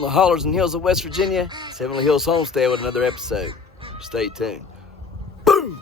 from the hollers and hills of West Virginia. It's Heavenly Hills Homestead with another episode. Stay tuned. Boom!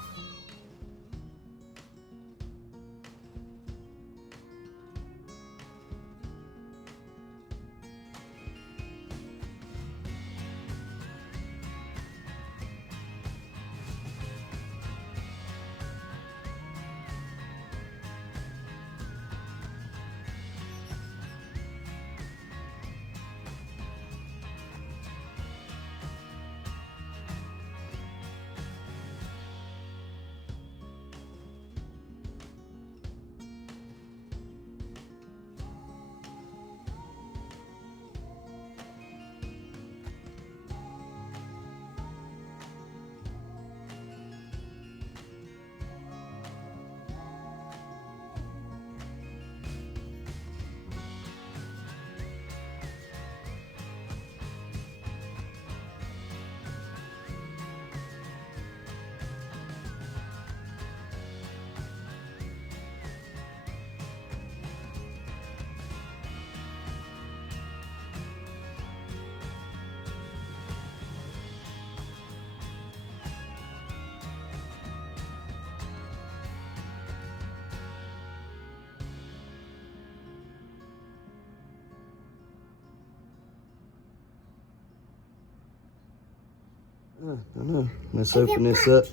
I don't know. Let's open this up.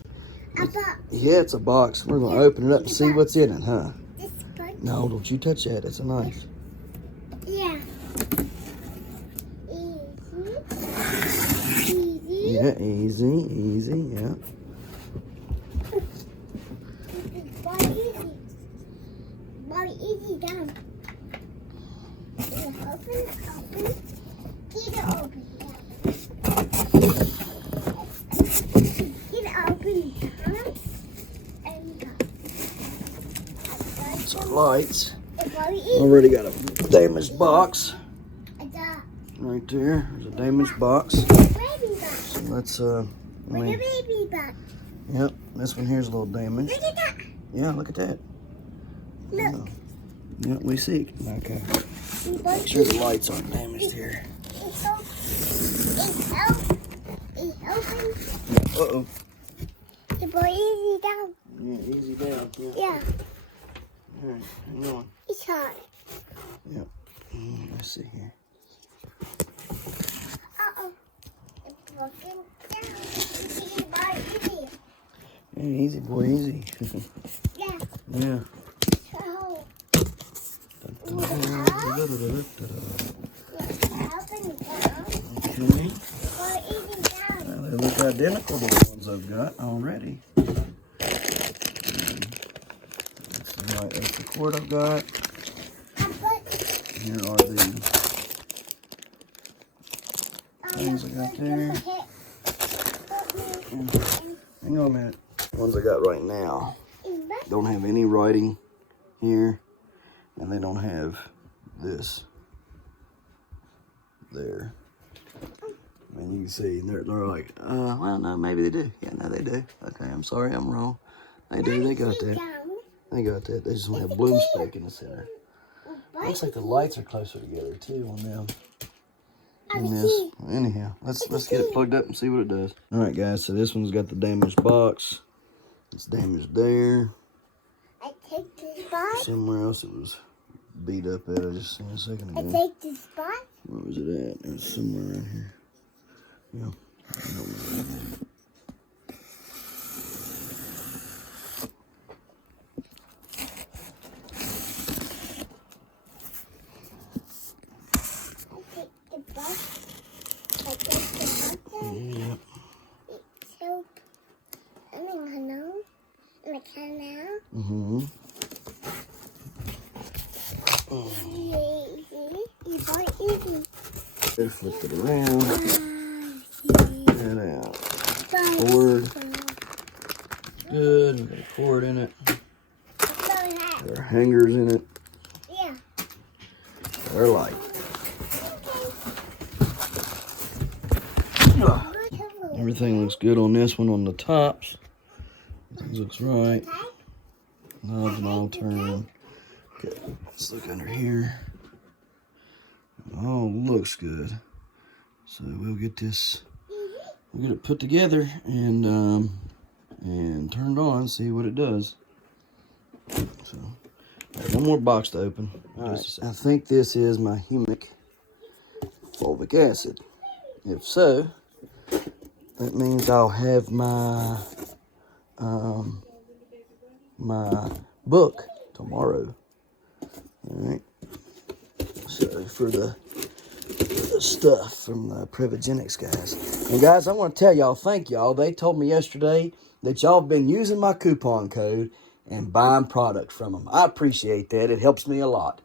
A box. Yeah, it's a box. We're going to open it up and see what's in it, huh? This box. No, don't you touch that. It's a knife. Yeah. Easy. Yeah, easy, yeah. Bobby, easy down. Open. Get it open. It's our lights. Already got a damaged box. Right there. There's a damaged box. So let's baby box. Yep, this one here's a little damaged. Look at that. Yeah, look at that. Look. Yeah, we see. Okay. Make sure the lights aren't damaged here. It's open. Uh-oh. The boy easy down. Yeah, easy down. Yeah. All right, hang on. It's hard. Yep. Let's see here. Uh-oh. It's broken down. Easy, boy, easy. Yeah, easy, boy, easy. Yeah. Yeah. Oh. Okay. Boy, easy down. Well, they look identical to the ones I've got already. That's the cord I've got. Here are the things I got there. Hang on a minute. The ones I got right now don't have any writing here, and they don't have this there. I mean, you can see they're like, well, no, maybe they do. Yeah, no, they do. Okay, I'm sorry, I'm wrong. They do. They got that. They got that. They just don't have bloom speck in the center. Looks like the lights are closer together too on them. And this. Anyhow, let's get it plugged up and see what it does. All right, guys. So this one's got the damaged box. It's damaged there. I take this spot. Somewhere else it was beat up at. I just seen a second ago. I take this spot. Where was it at? It was somewhere around here. Yeah. I don't know. Yep. Soap in the canal. Mm-hmm. Easy. Just flip it around. Get it out. Cord. Good. We got a cord in it. There are hangers in it. Yeah. They're light. Everything looks good on this one on the tops. Everything looks right. Knobs and all turn. Okay, let's look under here. Oh, looks good. So we'll get this, we'll get it put together and turned on, see what it does. So, one more box to open. All right, I think this is my Humic Fulvic Acid. If so, that means I'll have my my book tomorrow. All right. So for the stuff from the Previgenics guys. And guys, I want to tell y'all, thank y'all. They told me yesterday that y'all have been using my coupon code and buying product from them. I appreciate that. It helps me a lot.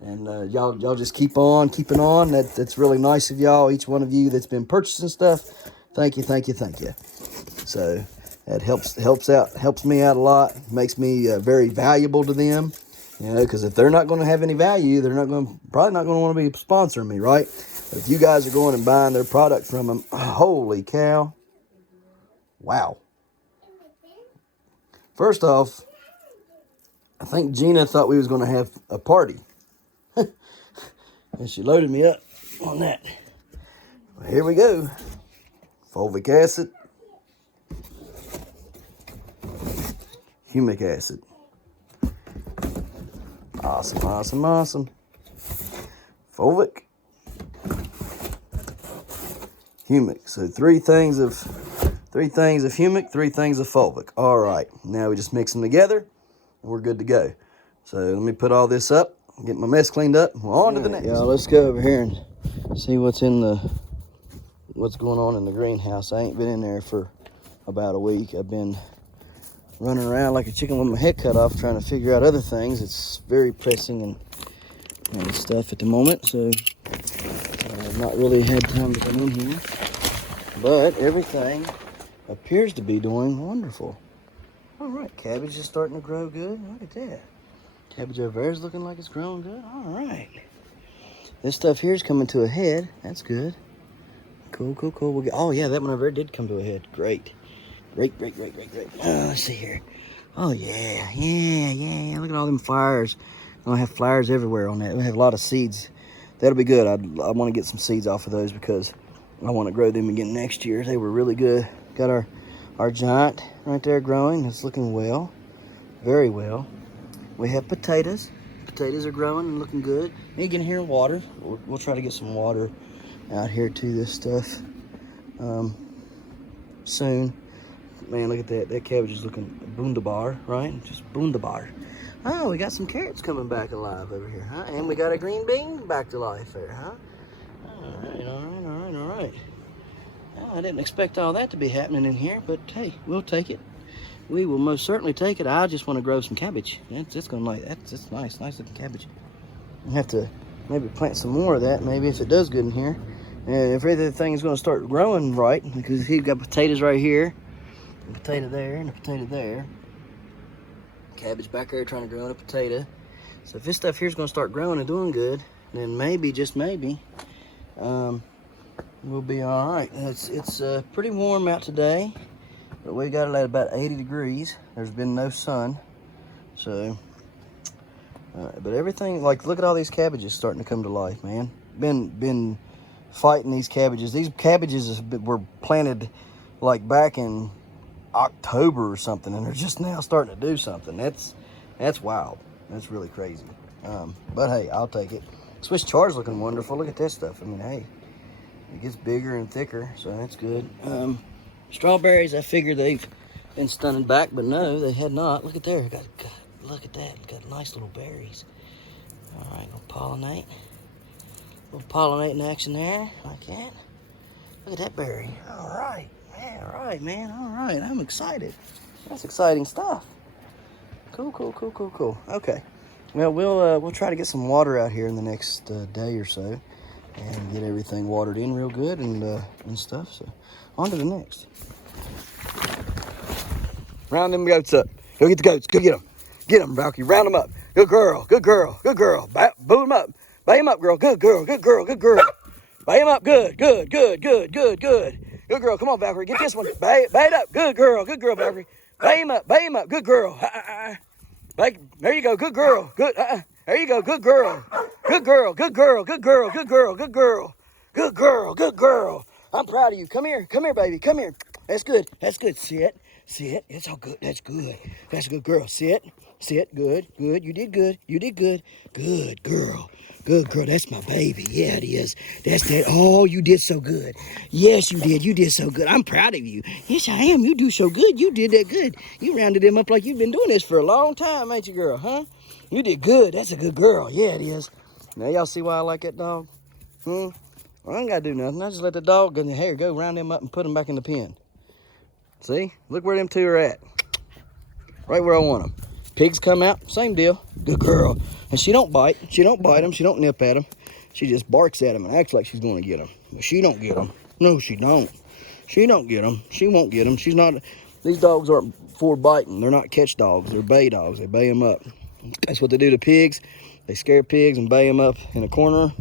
And y'all just keep on keeping on. That's really nice of y'all. Each one of you that's been purchasing stuff. Thank you, thank you, thank you. So that helps me out a lot. Makes me very valuable to them. You know, because if they're not going to have any value, they're probably not going to want to be sponsoring me, right? But if you guys are going and buying their product from them, holy cow. Wow. First off, I think Gina thought we was going to have a party. And she loaded me up on that. Well, here we go. Fulvic acid. Humic acid. Awesome, awesome, awesome. Fulvic. Humic. So three things of humic, 3 things of fulvic. All right. Now we just mix them together and we're good to go. So let me put all this up, get my mess cleaned up. We're on to the next. Y'all, let's go over here and see what's going on in the greenhouse. I ain't been in there for about a week. I've been running around like a chicken with my head cut off trying to figure out other things. It's very pressing and stuff at the moment, so I've not really had time to come in here. But everything appears to be doing wonderful. All right, cabbage is starting to grow good. Look at that. Cabbage over there is looking like it's growing good. All right. This stuff here is coming to a head. That's good. Cool, cool, cool. Oh, yeah, that one over there did come to a head. Great. Great. Let's see here. Oh, yeah. Look at all them flowers. I have flowers everywhere on that. We have a lot of seeds. That'll be good. I want to get some seeds off of those because I want to grow them again next year. They were really good. Got our giant right there growing. It's looking well. Very well. We have potatoes. Potatoes are growing and looking good. Need to get in here and water. We'll try to get some water out here to this stuff soon. Man, look at that. That cabbage is looking boondabar, right? Just boondabar. Oh, we got some carrots coming back alive over here, huh? And we got a green bean back to life there, huh? All right. Well, I didn't expect all that to be happening in here, but hey, we'll take it. We will most certainly take it. I just want to grow some cabbage. It's gonna like that's nice looking cabbage. I have to maybe plant some more of that. Maybe if it does good in here, and if everything is going to start growing right, because you've got potatoes right here, a potato there, and a potato there. Cabbage back there trying to grow in a potato. So if this stuff here is going to start growing and doing good, then maybe, just maybe, we'll be all right. It's pretty warm out today. But we got it at about 80 degrees. There's been no sun. So, but everything, like, look at all these cabbages starting to come to life, man. Been fighting these cabbages. These cabbages were planted, like, back in October or something, and they're just now starting to do something. That's wild. That's really crazy. But, hey, I'll take it. Swiss chard's looking wonderful. Look at that stuff. I mean, hey, it gets bigger and thicker, so that's good. Strawberries, I figured they've been stunted back, but no, they had not. Look at there. Look at that. Got nice little berries. All right, we'll pollinate. A little pollinating action there, like that. Look at that berry. All right, man. All right, I'm excited. That's exciting stuff. Cool. Okay. Well, we'll try to get some water out here in the next day or so, and get everything watered in real good and stuff. So, on to the next. Round them goats up. Go get the goats. Go get them. Get them, Valkyrie. Round them up. Good girl. Boot them up. Bay them up, girl. Good girl. Bay them up. Good. Good girl. Come on, Valkyrie. Get this one. Bay it up. Good girl, Valkyrie. Bay him up. Good girl. There you go. Good girl. Good. There you go. Good girl. Good girl, good girl. I'm proud of you. Come here, baby. Come here. That's good. That's good. Sit. It's all good. That's good. That's a good girl. Sit. Good. You did good. Good girl. Good girl. That's my baby. Yeah, it is. That's that. Oh, you did so good. Yes, you did. You did so good. I'm proud of you. Yes, I am. You do so good. You did that good. You rounded him up like you've been doing this for a long time, ain't you, girl? Huh? You did good. That's a good girl. Yeah, it is. Now, y'all see why I like that dog? Well, I ain't got to do nothing. I just let the dog and the hair go round him up and put him back in the pen. See? Look where them two are at. Right where I want them. Pigs come out, same deal. Good girl. And she don't bite. She don't bite them. She don't nip at them. She just barks at them and acts like she's going to get them. But she don't get them. No, she don't. She don't get them. She won't get them. She's not. These dogs aren't for biting. They're not catch dogs. They're bay dogs. They bay them up. That's what they do to pigs. They scare pigs and bay them up in a corner.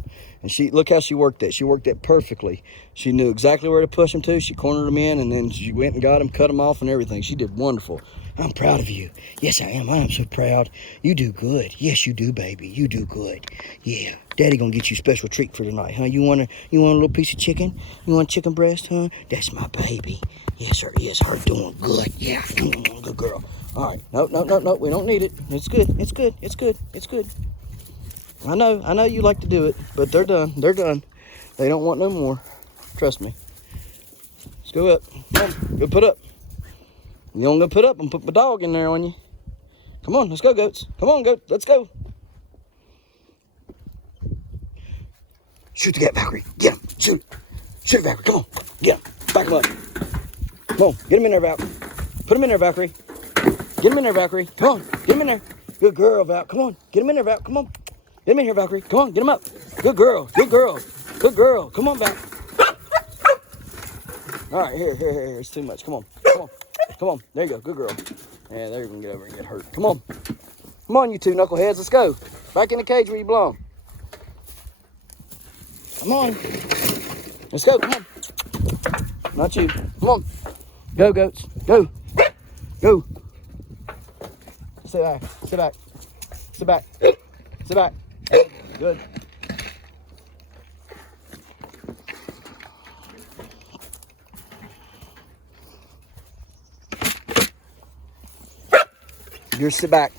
And look how she worked that. She worked that perfectly. She knew exactly where to push them to. She cornered them in, and then she went and got them, cut them off and everything. She did wonderful. I'm proud of you. Yes, I am. I am so proud. You do good. Yes, you do, baby. You do good. Yeah. Daddy gonna get you a special treat for tonight, huh? You want a little piece of chicken? You want chicken breast, huh? That's my baby. Yes, sir. Yes, her doing good. Yeah. Good girl. All right. No. We don't need it. It's good. I know you like to do it, but they're done. They don't want no more. Trust me. Let's go up. Come on, go put up. You don't go put up and put my dog in there on you. Come on, let's go, goats. Come on, goat, let's go. Shoot the cat, Valkyrie. Get him. Shoot it, Valkyrie. Come on. Get him. Back him up. Come on, get him in there, Val. Put him in there, Valkyrie. Get him in there, Valkyrie. Come on, get him in there. Good girl, Val. Come on, get him in there, Val. Come on. Get him in here, Valkyrie. Come on, get him up. Good girl. Come on, Val. All right, here. It's too much. Come on. There you go. Good girl. Yeah, they're going to get over and get hurt. Come on, you two knuckleheads. Let's go. Back in the cage where you belong. Come on. Let's go. Come on. Not you. Come on. Go, goats. Go. Sit back. Good. You're sit back.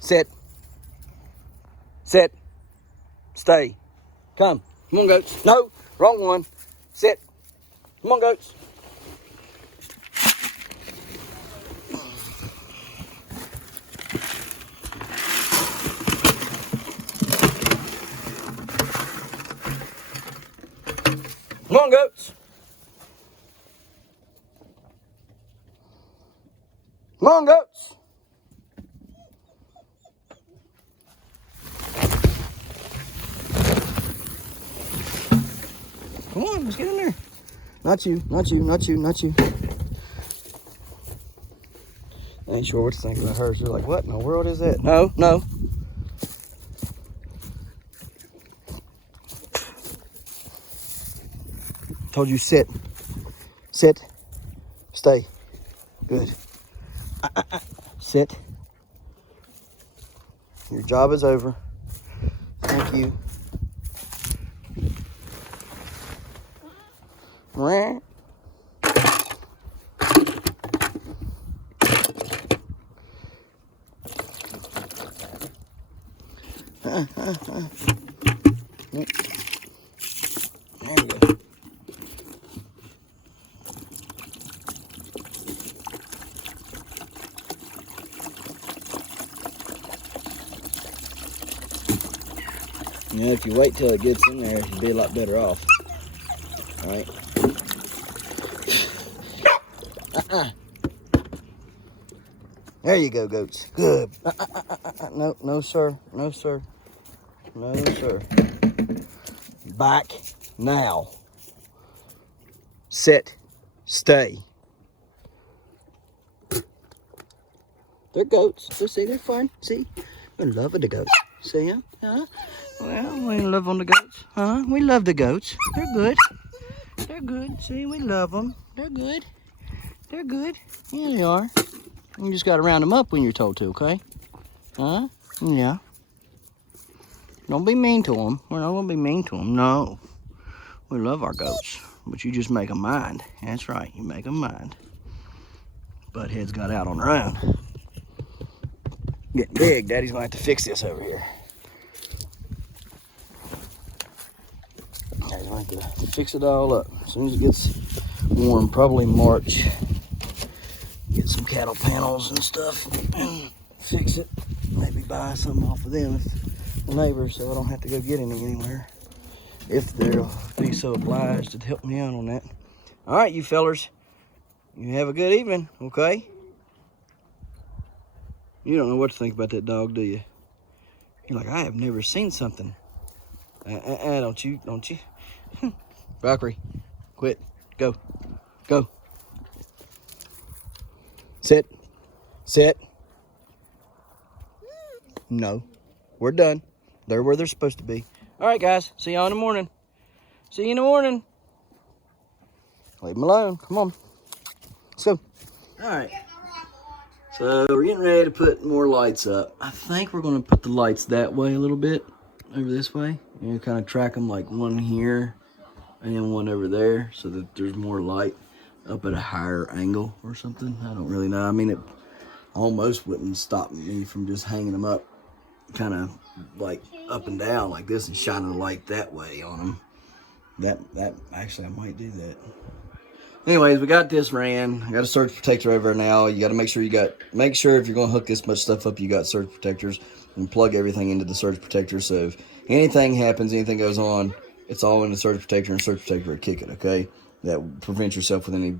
Sit. Stay. Come on, goats. No, wrong one. Sit. Come on, goats. Come on, goats. Come on, goats. Come on, let's get in there. Not you. I ain't sure what to think about her. They're like, what in the world is that? No. Told you sit. Stay. Good. Sit. Your job is over. Thank you. There you go. Yeah, if you wait till it gets in there, you'll be a lot better off. All right. There you go, goats. Good. No, sir. Back now. Sit. Stay. They're goats. See, they're fun. See? We're in love with the goats. See them? Huh? Well, we in love on the goats. Huh? We love the goats. They're good. See, we love them. They're good. Yeah, they are. You just got to round them up when you're told to, okay? Huh? Yeah. Don't be mean to them. We're not going to be mean to them. No. We love our goats, but you just make them mind. That's right, you make them mind. Buttheads got out on their own. Getting big. Daddy's gonna have to fix this over here. Daddy's gonna have to fix it all up. As soon as it gets warm, probably March. Get some cattle panels and stuff and fix it. Maybe buy some off of them, the neighbors, so I don't have to go get any anywhere. If they'll be so obliged to help me out on that. All right, you fellers. You have a good evening, okay? You don't know what to think about that dog, do you? You're like, I have never seen something. Don't you? Valkyrie, quit. Go. Go. Sit. Sit. No. We're done. They're where they're supposed to be. All right, guys. See y'all in the morning. See you in the morning. Leave them alone. Come on. Let's go. All right. So we're getting ready to put more lights up. I think we're going to put the lights that way a little bit, over this way. And kind of track them like one here and one over there so that there's more light up at a higher angle or something. I don't really know. I mean, it almost wouldn't stop me from just hanging them up kind of like up and down like this and shining the light that way on them. That actually, I might do that. Anyways, we got this ran. I got a surge protector over now. You got to make sure if you're going to hook this much stuff up, you got surge protectors and plug everything into the surge protector. So if anything happens, anything goes on, it's all in the surge protector, and surge protector will kick it, okay? That will prevent yourself with any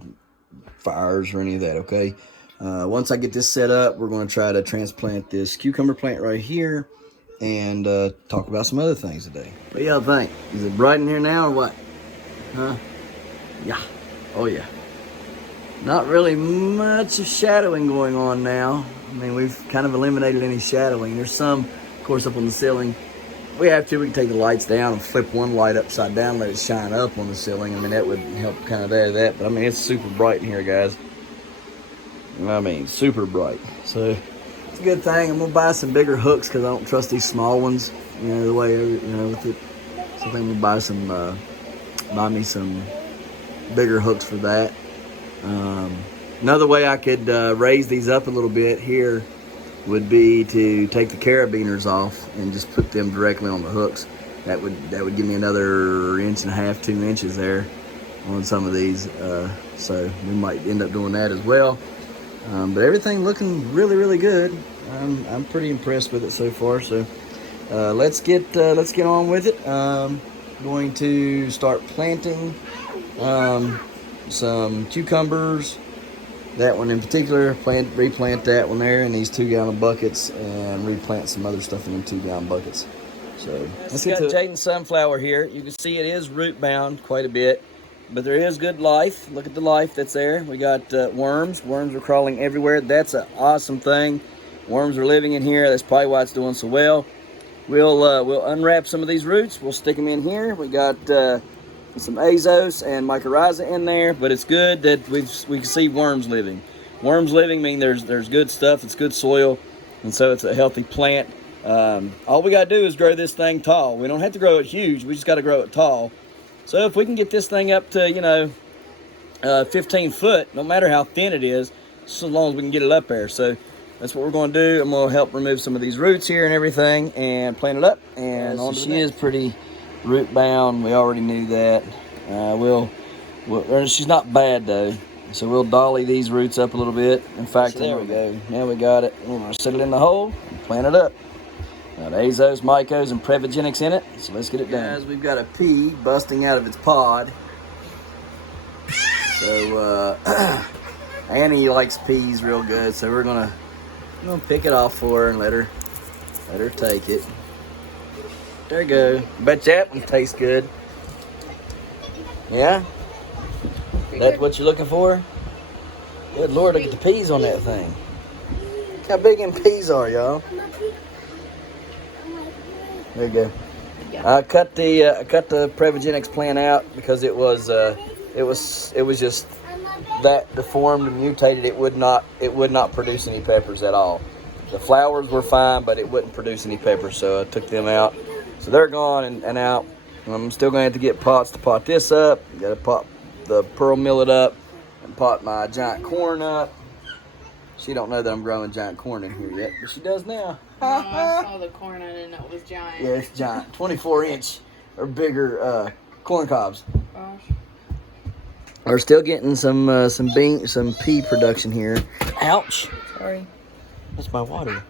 fires or any of that, okay? Once I get this set up, we're going to try to transplant this cucumber plant right here and talk about some other things today. What y'all think? Is it bright in here now or what? Huh? Yeah. Oh yeah. Not really much of shadowing going on now. I mean, we've kind of eliminated any shadowing. There's some, of course, up on the ceiling. If we have to, we can take the lights down and flip one light upside down, let it shine up on the ceiling. I mean, that would help kind of add that. But I mean, it's super bright in here, guys. I mean, super bright. So it's a good thing. I'm gonna buy some bigger hooks because I don't trust these small ones. You know, the way, with it. So I think I'm gonna buy me some bigger hooks for that. Another way I could raise these up a little bit here would be to take the carabiners off and just put them directly on the hooks. That would give me another 1.5 inches, 2 inches there on some of these. So we might end up doing that as well. But everything looking really, really good. I'm pretty impressed with it so far. So let's get on with it. Going to start planting some cucumbers. That one in particular, replant that one there in these 2-gallon buckets and replant some other stuff in them 2-gallon buckets. So let's get to it. Jaden sunflower here. You can see it is root bound quite a bit, but there is good life. Look at the life that's there. We got worms. Worms are crawling everywhere. That's an awesome thing. Worms are living in here. That's probably why it's doing so well. We'll unwrap some of these roots. We'll stick them in here. We got some azos and mycorrhiza in there, but it's good that we can see worms living. Worms living mean there's good stuff. It's good soil, and so it's a healthy plant. All we got to do is grow this thing tall. We don't have to grow it huge. We just got to grow it tall. So if we can get this thing up to 15 foot, no matter how thin it is, just as long as we can get it up there. So that's what we're going to do. I'm going to help remove some of these roots here and everything and plant it up. And she is pretty root bound. We already knew that. She's not bad though, so we'll dolly these roots up a little bit. In fact, so there we go. Now we got it. We're gonna set it in the hole and plant it up. Got azos, mycos, and prevogenics in it. So let's get it done. Guys, we've got a pea busting out of its pod. So Annie likes peas real good, so we're gonna pick it off for her and let her take it. There you go. Bet that one tastes good. Yeah? That's what you're looking for? Good Lord, look at the peas on that thing. Look how big them peas are, y'all. There you go. I cut the prevogenics plant out because it was just that deformed and mutated. It would not produce any peppers at all. The flowers were fine, but it wouldn't produce any peppers, so I took them out. So they're gone and out. I'm still going to have to get pots to pot this up. Got to pot the pearl millet up and pot my giant corn up. She don't know that I'm growing giant corn in here yet, but she does now. No, I saw the corn. I didn't know it was giant. Yeah, it's giant. 24-inch or bigger corn cobs. Gosh. We're still getting some pea production here. Ouch! Sorry, that's my water.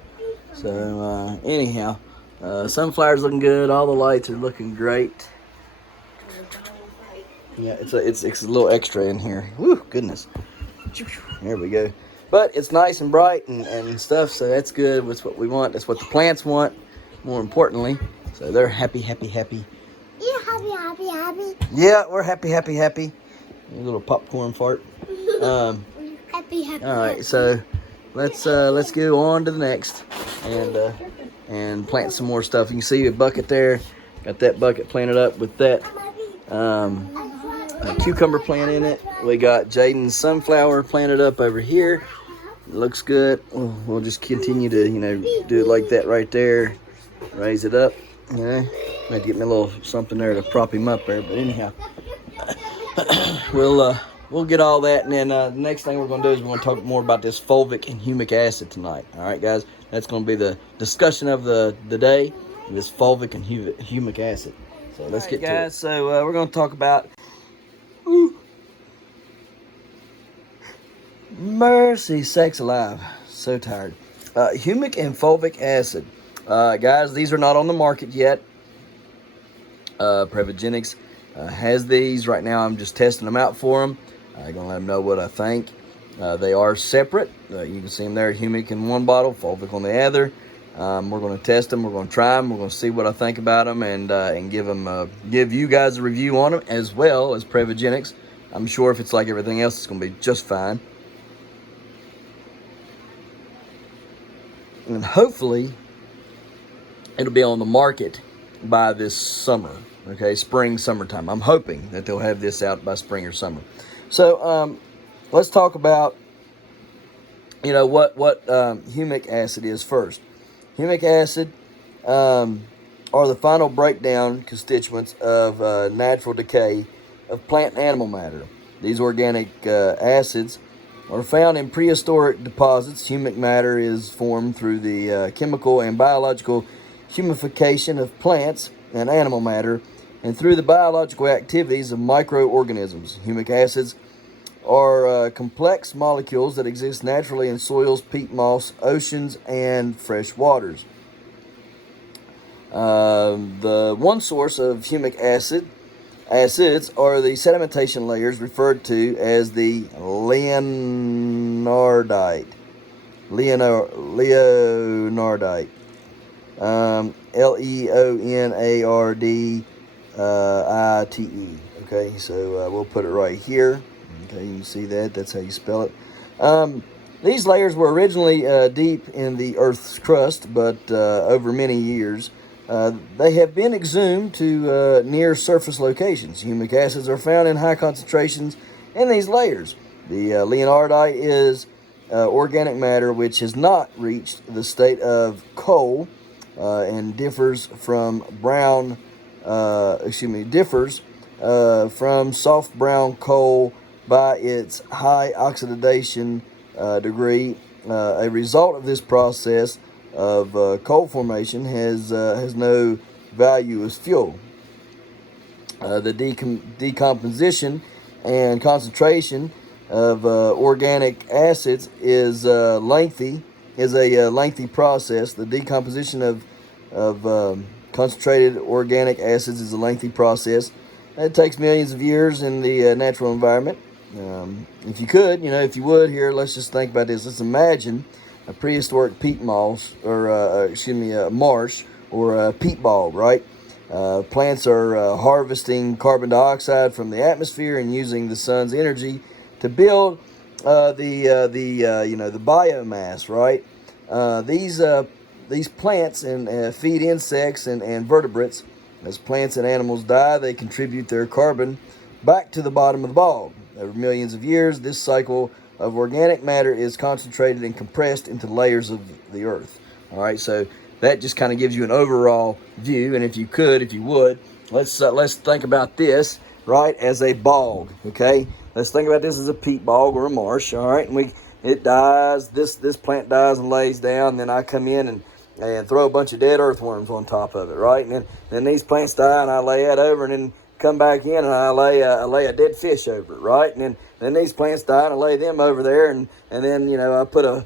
So anyhow, sunflowers looking good. All the lights are looking great. Yeah, it's a little extra in here. Woo, goodness. There we go. But it's nice and bright and stuff, so that's good. That's what we want. That's what the plants want, more importantly. So they're happy, happy, happy. You happy, happy, happy? Yeah, we're happy, happy, happy. A little popcorn fart. Happy, happy. All right, so let's go on to the next and plant some more stuff. You can see a bucket there. Got that bucket planted up with that a cucumber plant in it. We got Jaden's sunflower planted up over here. It looks good. We'll just continue to do it like that right there. Raise it up. Might get me a little something there to prop him up there. But anyhow, we'll get all that, and then the next thing we're going to do is we're going to talk more about this fulvic and humic acid tonight. All right, guys, that's going to be the discussion of the day. This fulvic and humic acid. So let's get to it. So we're going to talk about. Mercy, sakes alive. So tired. Humic and fulvic acid. Guys, these are not on the market yet. Prevogenics has these. Right now, I'm just testing them out for them. I'm going to let them know what I think. They are separate. You can see them there. Humic in one bottle, fulvic on the other. We're going to test them. We're going to try them. We're going to see what I think about them and give you guys a review on them as well as Prevogenics. I'm sure if it's like everything else, it's going to be just fine. And hopefully, it'll be on the market by this summer. Okay, spring, summertime. I'm hoping that they'll have this out by spring or summer. So let's talk about what humic acid is first. Humic acid are the final breakdown constituents of natural decay of plant and animal matter. These organic acids are found in prehistoric deposits. Humic matter is formed through the chemical and biological humification of plants and animal matter and through the biological activities of microorganisms. Humic acids are complex molecules that exist naturally in soils, peat moss, oceans, and fresh waters. The one source of humic acids are the sedimentation layers referred to as the leonardite. Leonardite. Leonardite. Okay, so we'll put it right here. Okay, you can see that. That's how you spell it. These layers were originally deep in the Earth's crust, but over many years, they have been exhumed to near surface locations. Humic acids are found in high concentrations in these layers. The leonardite is organic matter which has not reached the state of coal and differs from soft brown coal by its high oxidation degree. A result of this process of coal formation has no value as fuel. The decomposition and concentration of organic acids is a lengthy process. The decomposition of concentrated organic acids is a lengthy process. It takes millions of years in the natural environment. If you would here, let's just think about this. Let's imagine a prehistoric peat moss, or a marsh, or a peat bog, right? Plants are harvesting carbon dioxide from the atmosphere and using the sun's energy to build the biomass, right? These plants and feed insects and vertebrates. As plants and animals die, they contribute their carbon back to the bottom of the bog. Over millions of years, this cycle of organic matter is concentrated and compressed into layers of the earth. All right, so that just kind of gives you an overall view. And if you would, let's think about this, right, as a bog, okay? Let's think about this as a peat bog or a marsh, all right? And it dies, this plant dies and lays down, and then I come in and throw a bunch of dead earthworms on top of it, right? And then these plants die, and I lay that over, and then come back in, and I lay a dead fish over it, right? And then these plants die, and I lay them over there, and then, I put a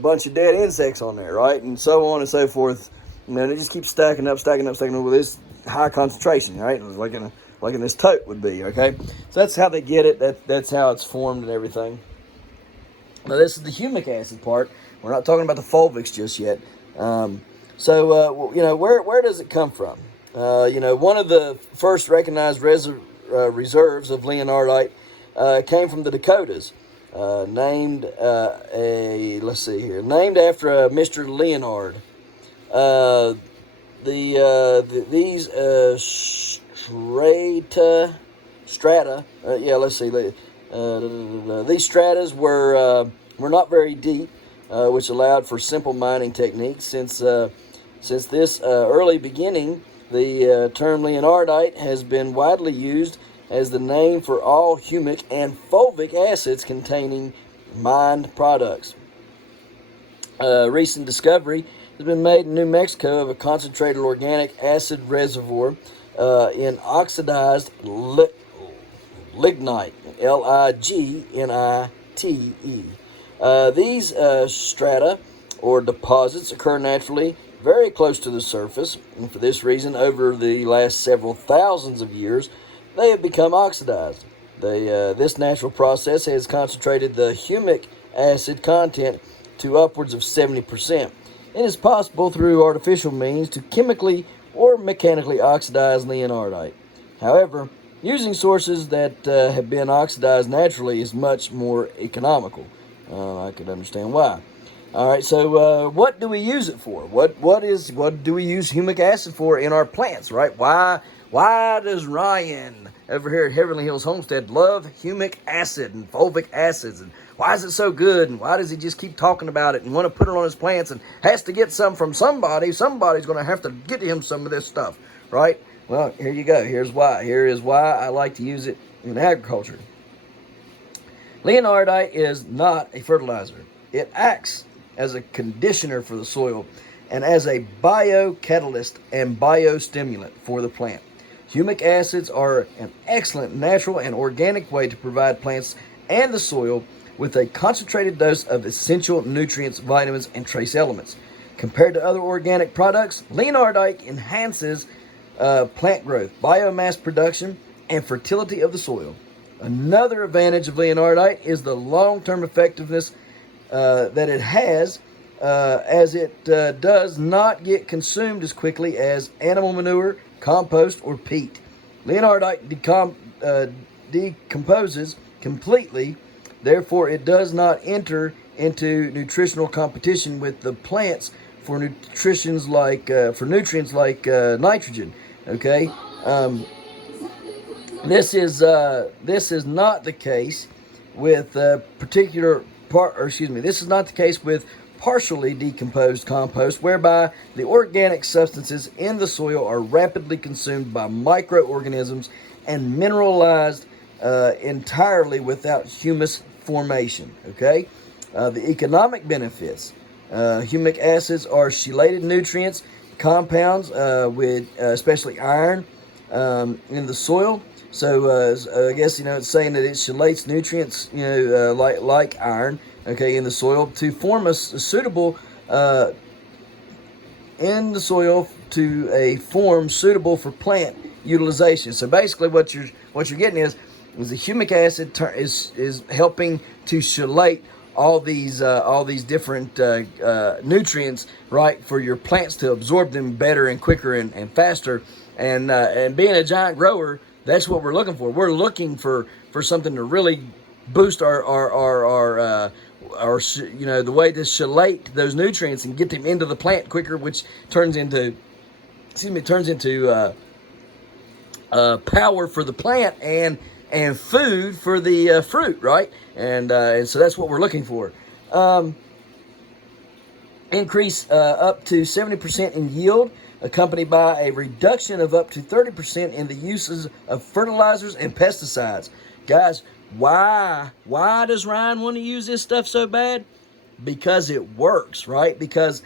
bunch of dead insects on there, right? And so on and so forth. And it just keeps stacking up with this high concentration, right? Like in this tote would be, okay? So that's how they get it. That's how it's formed and everything. Now this is the humic acid part. We're not talking about the fulvics just yet. Where does it come from? One of the first recognized reserves of leonardite came from the Dakotas, named after Mr. Leonard. These strata. These stratas were not very deep, which allowed for simple mining techniques. Since this early beginning, the term leonardite has been widely used as the name for all humic and fulvic acids containing mined products. Recent discovery has been made in New Mexico of a concentrated organic acid reservoir in oxidized lignite, Lignite. These strata or deposits occur naturally very close to the surface, and for this reason, over the last several thousands of years, they have become oxidized. This natural process has concentrated the humic acid content to upwards of 70%. It is possible through artificial means to chemically or mechanically oxidize leonardite. However, using sources that have been oxidized naturally is much more economical. I could understand why. All right, so what do we use it for? What do we use humic acid for in our plants, right? Why does Ryan over here at Heavenly Hills Homestead love humic acid and fulvic acids, and why is it so good, and why does he just keep talking about it and want to put it on his plants and has to get some from somebody? Somebody's going to have to get him some of this stuff, right? Well, here you go. Here is why I like to use it in agriculture. Leonardite is not a fertilizer. It acts as a conditioner for the soil and as a biocatalyst and biostimulant for the plant. Humic acids are an excellent natural and organic way to provide plants and the soil with a concentrated dose of essential nutrients, vitamins, and trace elements. Compared to other organic products, leonardite enhances plant growth, biomass production, and fertility of the soil. Another advantage of leonardite is the long-term effectiveness that it has, as it does not get consumed as quickly as animal manure, compost, or peat. Leonardite decomposes completely, therefore it does not enter into nutritional competition with the plants for nutrients like nitrogen. Okay, this is not the case with This is not the case with partially decomposed compost, whereby the organic substances in the soil are rapidly consumed by microorganisms and mineralized entirely without humus formation. Okay, the economic benefits. Humic acids are chelated nutrients, compounds with especially iron in the soil. So I guess it's saying that it chelates nutrients, like iron, okay, in the soil to form a suitable in the soil to a form suitable for plant utilization. So basically, what you're getting is the humic acid is helping to chelate all these different nutrients, right, for your plants to absorb them better and quicker and faster. And being a giant grower, that's what we're looking for. We're looking for something to really boost our the way to chelate those nutrients and get them into the plant quicker, which turns into power for the plant and food for the fruit, right? And so that's what we're looking for. Increase up to 70% in yield accompanied by a reduction of up to 30% in the uses of fertilizers and pesticides. Guys, why does Ryan want to use this stuff so bad? Because it works, right? Because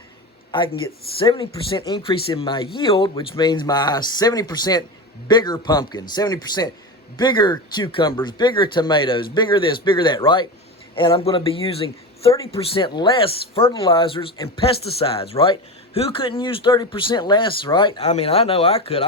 I can get 70% increase in my yield, which means my 70% bigger pumpkin, 70% bigger cucumbers, bigger tomatoes, bigger this, bigger that, right? And I'm going to be using 30% less fertilizers and pesticides, right? Who couldn't use 30% less, right? I mean, I know I could.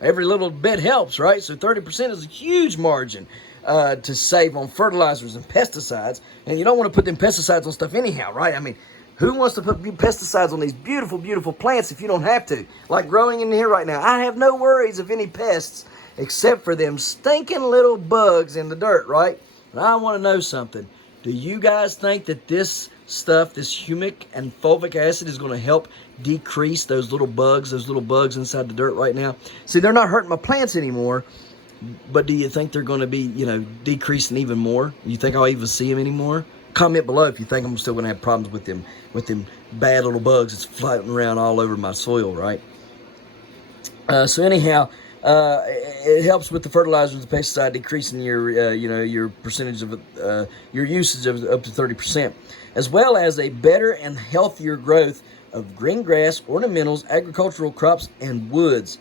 Every little bit helps, right? So 30% is a huge margin to save on fertilizers and pesticides. And you don't want to put them pesticides on stuff anyhow, right? I mean, who wants to put pesticides on these beautiful, beautiful plants if you don't have to? Like growing in here right now, I have no worries of any pests except for them stinking little bugs in the dirt, right? And I want to know something. Do you guys think that this stuff, this humic and fulvic acid, is going to help decrease those little bugs inside the dirt right now? See, they're not hurting my plants anymore, but do you think they're going to be, decreasing even more? You think I'll even see them anymore? Comment below if you think I'm still going to have problems with them bad little bugs that's floating around all over my soil, right? So anyhow, it helps with the fertilizers and the pesticide, decreasing your percentage of your usage of up to 30%, as well as a better and healthier growth of green grass, ornamentals, agricultural crops, and woods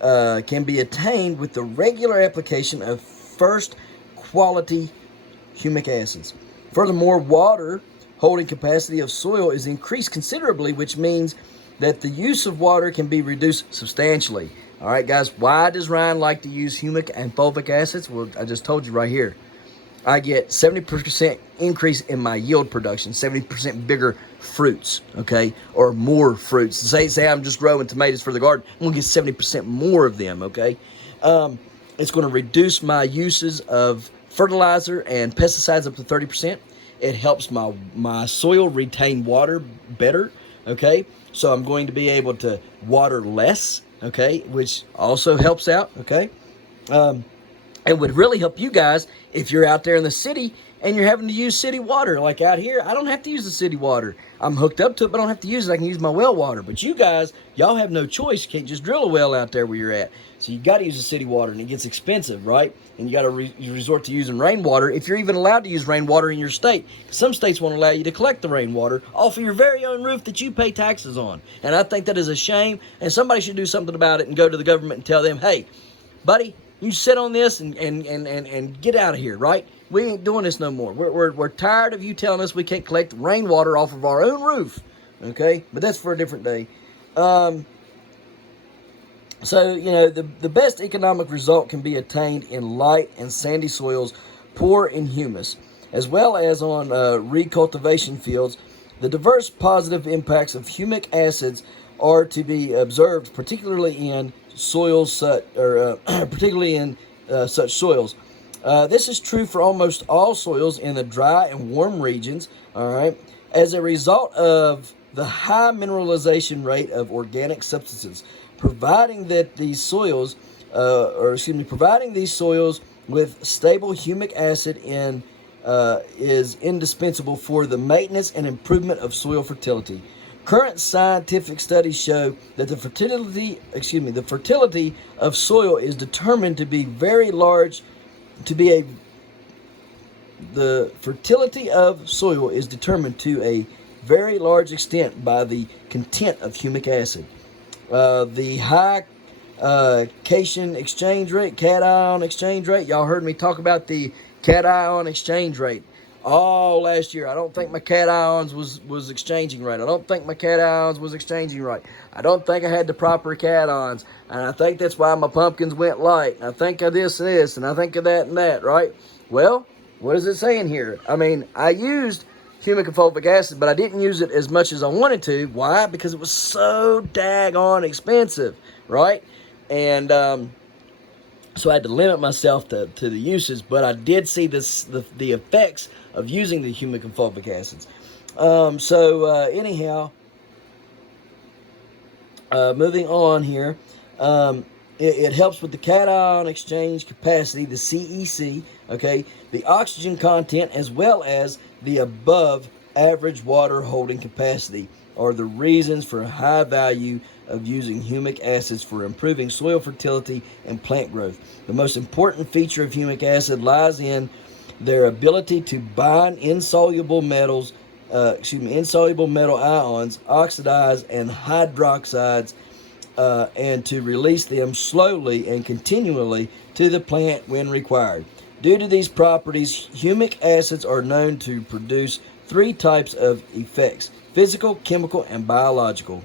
can be attained with the regular application of first quality humic acids. Furthermore, water holding capacity of soil is increased considerably, which means that the use of water can be reduced substantially. All right, guys, why does Ryan like to use humic and fulvic acids? Well, I just told you right here. I get 70% increase in my yield production, 70% bigger fruits, okay, or more fruits. Say I'm just growing tomatoes for the garden, I'm going to get 70% more of them, okay? It's going to reduce my uses of fertilizer and pesticides up to 30%. It helps my soil retain water better, okay? So I'm going to be able to water less, okay, which also helps out, okay? It would really help you guys if you're out there in the city and you're having to use city water. Like out here, I don't have to use the city water. I'm hooked up to it, but I don't have to use it. I can use my well water. But you guys, y'all have no choice. You can't just drill a well out there where you're at. So you got to use the city water, and it gets expensive, right? And you got to resort to using rainwater if you're even allowed to use rainwater in your state. Some states won't allow you to collect the rainwater off of your very own roof that you pay taxes on. And I think that is a shame, and somebody should do something about it and go to the government and tell them, hey, buddy, you sit on this and get out of here, right? We ain't doing this no more. We're tired of you telling us we can't collect rainwater off of our own roof, okay? But that's for a different day. So, the best economic result can be attained in light and sandy soils, poor in humus, as well as on recultivation fields. The diverse positive impacts of humic acids are to be observed, particularly in soils such soils. This is true for almost all soils in the dry and warm regions. All right, as a result of the high mineralization rate of organic substances, providing these soils with stable humic acid is indispensable for the maintenance and improvement of soil fertility. Current scientific studies show that the fertility of soil is determined to be very large. The fertility of soil is determined to a very large extent by the content of humic acid. The high cation exchange rate, cation exchange rate. Y'all heard me talk about the cation exchange rate all last year. I don't think my cations was exchanging right. I don't think my cations was exchanging right. I don't think I had the proper cations. And I think that's why my pumpkins went light. And I think of this and this, and I think of that and that, right? Well, what is it saying here? I mean, I used humic and fulvic acid, but I didn't use it as much as I wanted to. Why? Because it was so daggone expensive, right? And so I had to limit myself to the uses, but I did see the effects of using the humic and fulvic acids. Anyhow, moving on here, it helps with the cation exchange capacity, the CEC, okay, the oxygen content, as well as the above average water holding capacity, are the reasons for high value of using humic acids for improving soil fertility and plant growth. The most important feature of humic acid lies in their ability to bind insoluble metal ions, oxidize and hydroxides, and to release them slowly and continually to the plant when required. Due to these properties, humic acids are known to produce 3 types of effects: physical, chemical, and biological.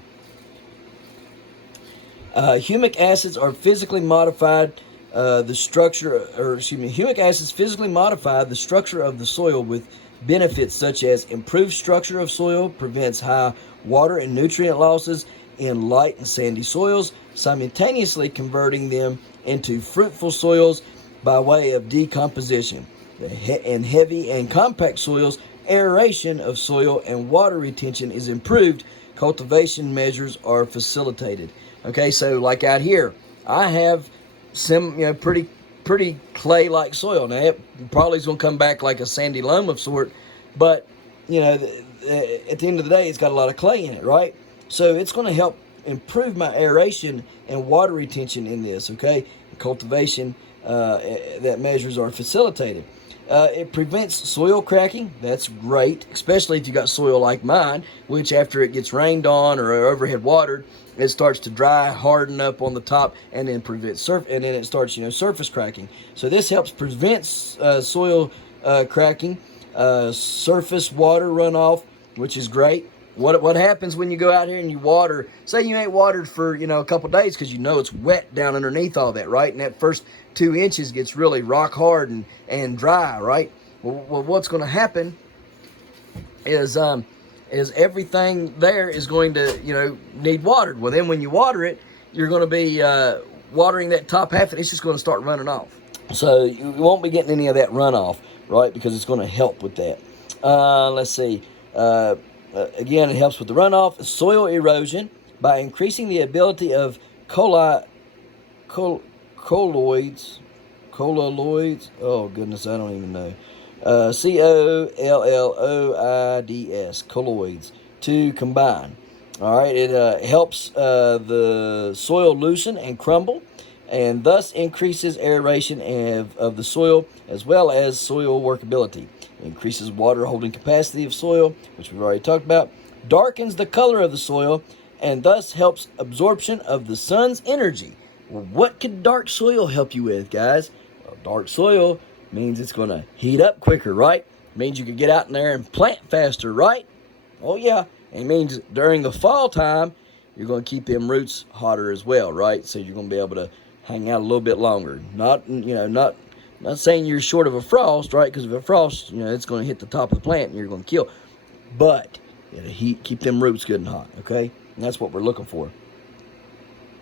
Humic acids are physically modified humic acids physically modify the structure of the soil with benefits such as improved structure of soil, prevents high water and nutrient losses in light and sandy soils, simultaneously converting them into fruitful soils by way of decomposition. In heavy and compact soils, aeration of soil and water retention is improved. Cultivation measures are facilitated. Okay, so like out here, I have some pretty clay-like soil. Now it probably is going to come back like a sandy loam of sort, but at the end of the day, it's got a lot of clay in it, right? So it's going to help improve my aeration and water retention in this. Okay, cultivation that measures are facilitated. It prevents soil cracking. That's great, especially if you got soil like mine, which after it gets rained on or overhead watered, it starts to dry, harden up on the top, and then it starts surface cracking. So this helps prevent soil cracking, surface water runoff, which is great. What happens when you go out here and you water? Say you ain't watered for a couple days because it's wet down underneath all that, right? And that first 2 inches gets really rock hard and dry, right? Well, what's going to happen is everything there is going to need watered. Well, then when you water it, you're going to be watering that top half, and it's just going to start running off. So you won't be getting any of that runoff, right? Because it's going to help with that. Let's see. Again, it helps with the runoff. Soil erosion by increasing the ability of colloids. Oh goodness, I don't even know. Colloids, colloids, to combine. All right, it helps the soil loosen and crumble, and thus increases aeration of the soil as well as soil workability. It increases water holding capacity of soil, which we've already talked about, darkens the color of the soil, and thus helps absorption of the sun's energy. Well, what could dark soil help you with, guys? Well, dark soil means it's going to heat up quicker, right? It means you can get out in there and plant faster, right? Oh, yeah. It means during the fall time, you're going to keep them roots hotter as well, right? So you're going to be able to hang out a little bit longer. Not saying you're short of a frost, right? Because if a frost, it's going to hit the top of the plant and you're going to kill. But it'll keep them roots good and hot, okay? And that's what we're looking for.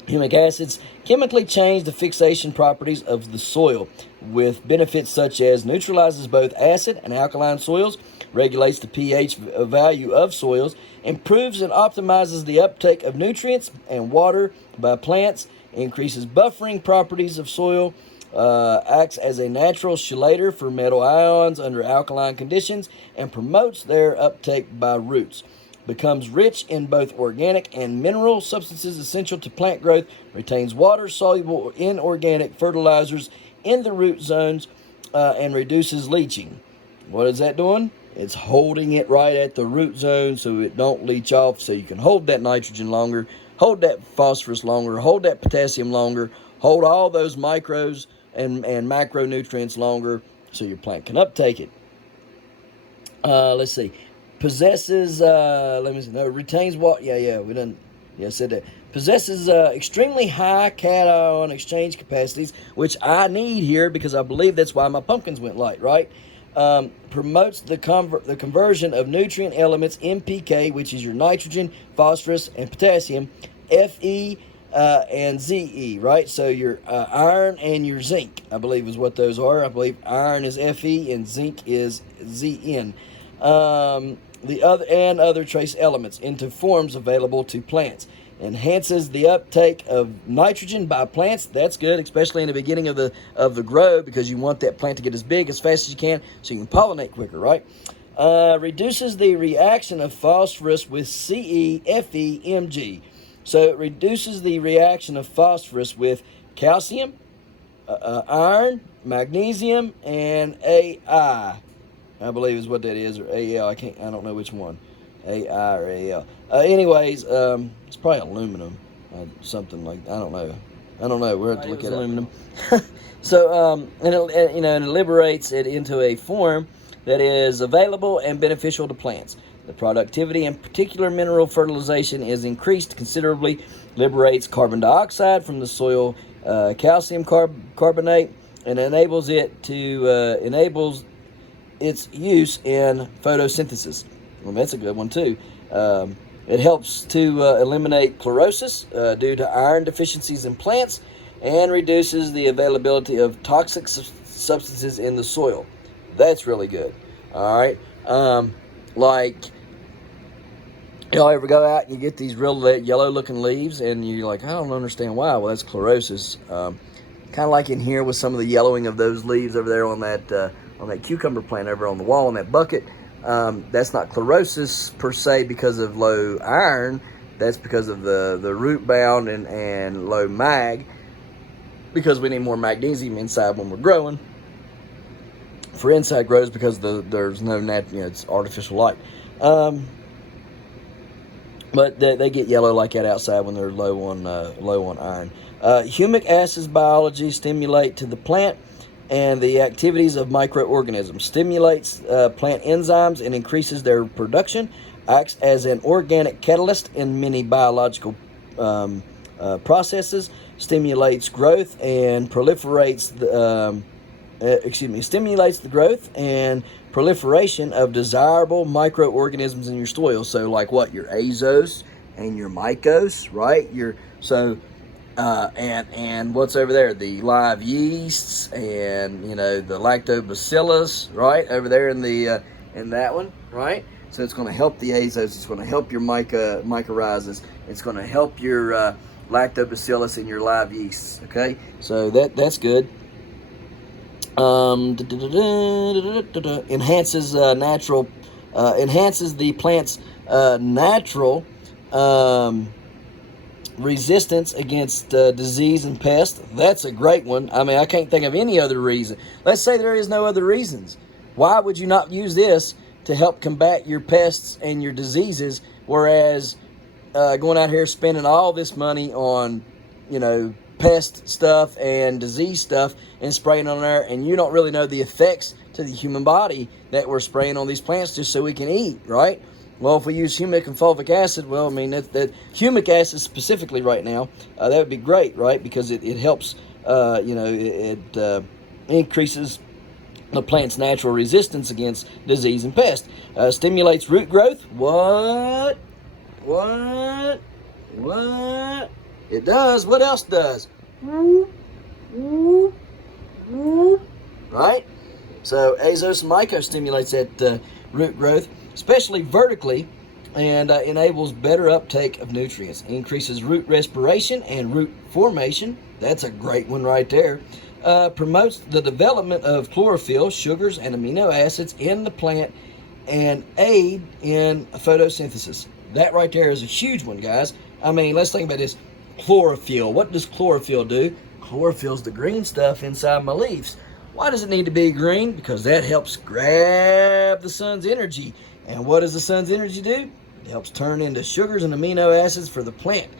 Humic acids chemically change the fixation properties of the soil with benefits such as neutralizes both acid and alkaline soils, regulates the pH value of soils, improves and optimizes the uptake of nutrients and water by plants, increases buffering properties of soil, acts as a natural chelator for metal ions under alkaline conditions, and promotes their uptake by roots. Becomes rich in both organic and mineral substances essential to plant growth, retains water-soluble inorganic fertilizers in the root zones, and reduces leaching. What is that doing? It's holding it right at the root zone so it don't leach off, so you can hold that nitrogen longer, hold that phosphorus longer, hold that potassium longer, hold all those micros and macronutrients longer so your plant can uptake it. Let's see. Possesses, retains what? Said that. Possesses extremely high cation exchange capacities, which I need here because I believe that's why my pumpkins went light, right? Promotes the conversion of nutrient elements, NPK, which is your nitrogen, phosphorus, and potassium, Fe, and Ze, right? So your iron and your zinc, I believe is what those are. I believe iron is Fe and zinc is Zn. The other trace elements into forms available to plants. Enhances the uptake of nitrogen by plants. That's good, especially in the beginning of the grow, because you want that plant to get as big as fast as you can so you can pollinate quicker, right? Reduces the reaction of phosphorus with CeFeMg. So it reduces the reaction of phosphorus with calcium, iron, magnesium, and AI. I believe is what that is, or AL. I don't know which one, AI or AL. Anyways, it's probably aluminum, something like, I don't know. We'll have to look at aluminum. So, and it liberates it into a form that is available and beneficial to plants. The productivity and particular mineral fertilization is increased considerably. Liberates carbon dioxide from the soil, calcium carbonate, and enables its use in photosynthesis. Well, that's a good one too. It helps to eliminate chlorosis due to iron deficiencies in plants, and reduces the availability of toxic substances in the soil. That's really good. All right. Like, y'all ever go out and you get these real yellow looking leaves and you're like, I don't understand why. Well, that's chlorosis. Kind of like in here with some of the yellowing of those leaves over there on that cucumber plant over on the wall in that bucket. That's not chlorosis per se because of low iron. That's because of the root bound and low mag, because we need more magnesium inside when we're growing for inside grows, because there's no natural, it's artificial light. But they get yellow like that outside when they're low on iron. Humic acids biology stimulate to the plant and the activities of microorganisms. Stimulates plant enzymes and increases their production. Acts as an organic catalyst in many biological processes. Stimulates growth and proliferates stimulates the growth and proliferation of desirable microorganisms in your soil. So like what? Your azos and your mycos, right? And what's over there? The live yeasts and the lactobacillus, right? Over there in that one, right? So it's going to help the azos. It's going to help your mycorrhizas. It's going to help your lactobacillus and your live yeasts. Okay, so that's good. Enhances the plant's natural resistance against disease and pest. That's a great one. I mean, I can't think of any other reason. Let's say there is no other reasons. Why would you not use this to help combat your pests and your diseases, whereas going out here spending all this money on, pest stuff and disease stuff and spraying on there, and you don't really know the effects to the human body that we're spraying on these plants just so we can eat, right? Well, if we use humic and fulvic acid, well, I mean, that humic acid specifically right now, that would be great, right? Because it helps, it increases the plant's natural resistance against disease and pest. Stimulates root growth. What? It does. What else does? Right? So azos and myco stimulates that root growth, especially vertically, and enables better uptake of nutrients. Increases root respiration and root formation. That's a great one right there. Promotes the development of chlorophyll, sugars, and amino acids in the plant, and aid in photosynthesis. That right there is a huge one, guys. I mean, let's think about this. Chlorophyll. What does chlorophyll do? Chlorophyll's the green stuff inside my leaves. Why does it need to be green? Because that helps grab the sun's energy. And what does the sun's energy do? It helps turn into sugars and amino acids for the plant.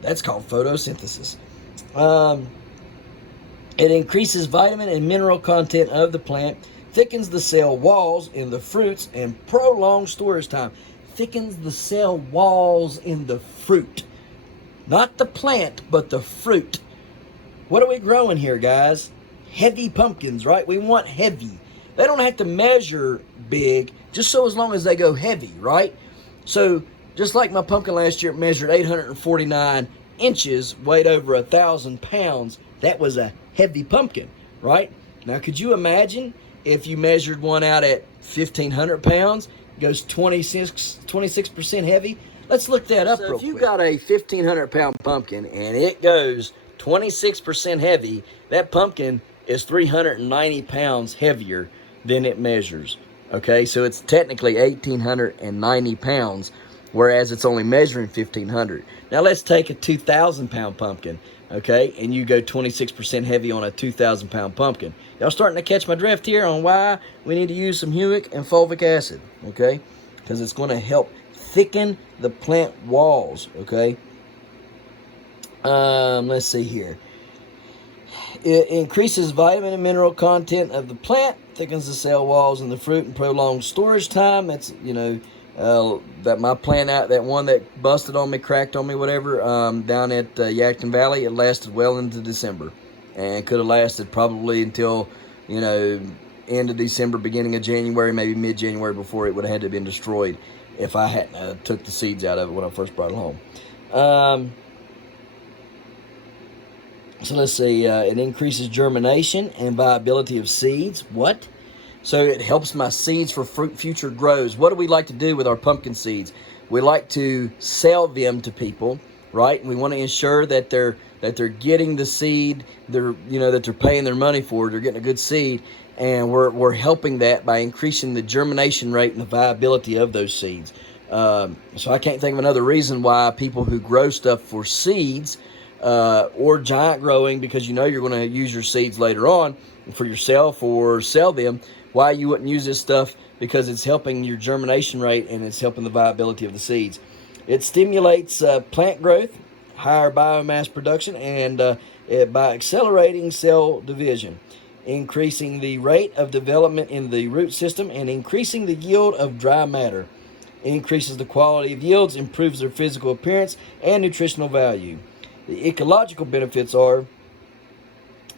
That's called photosynthesis. It increases vitamin and mineral content of the plant, thickens the cell walls in the fruits, and prolongs storage time. Thickens the cell walls in the fruit. Not the plant, but the fruit. What are we growing here, guys? Heavy pumpkins, right? We want heavy. They don't have to measure big, just so as long as they go heavy, right? So, just like my pumpkin last year, it measured 849 inches, weighed over 1,000 pounds. That was a heavy pumpkin, right? Now, could you imagine if you measured one out at 1,500 pounds, goes 26% heavy? Let's look that up real quick. So if you got a 1,500 pound pumpkin and it goes 26% heavy, that pumpkin is 390 pounds heavier than it measures. Okay, so it's technically 1,890 pounds, whereas it's only measuring 1,500. Now let's take a 2,000 pound pumpkin, okay, and you go 26% heavy on a 2,000 pound pumpkin. Y'all starting to catch my drift here on why we need to use some humic and fulvic acid, okay, because it's going to help thicken the plant walls, okay. Let's see here. It increases vitamin and mineral content of the plant, thickens the cell walls in the fruit, and prolongs storage time. That's, you know, that my plant out, that one that busted on me, cracked on me, whatever, down at Yankton Valley, it lasted well into December. And could have lasted probably until, you know, end of December, beginning of January, maybe mid-January, before it would have had to have been destroyed if I hadn't took the seeds out of it when I first brought it home. So let's see, it increases germination and viability of seeds. What? So it helps my seeds for future grows. What do we like to do with our pumpkin seeds? We like to sell them to people, right? And we want to ensure that they're getting the seed, that they're paying their money for. They're getting a good seed, and we're helping that by increasing the germination rate and the viability of those seeds. So I can't think of another reason why people who grow stuff for seeds, or giant growing, because you know you're going to use your seeds later on for yourself or sell them, why you wouldn't use this stuff, because it's helping your germination rate and it's helping the viability of the seeds. It stimulates plant growth, higher biomass production, and by accelerating cell division, increasing the rate of development in the root system, and increasing the yield of dry matter. Increases the quality of yields, improves their physical appearance and nutritional value. The ecological benefits of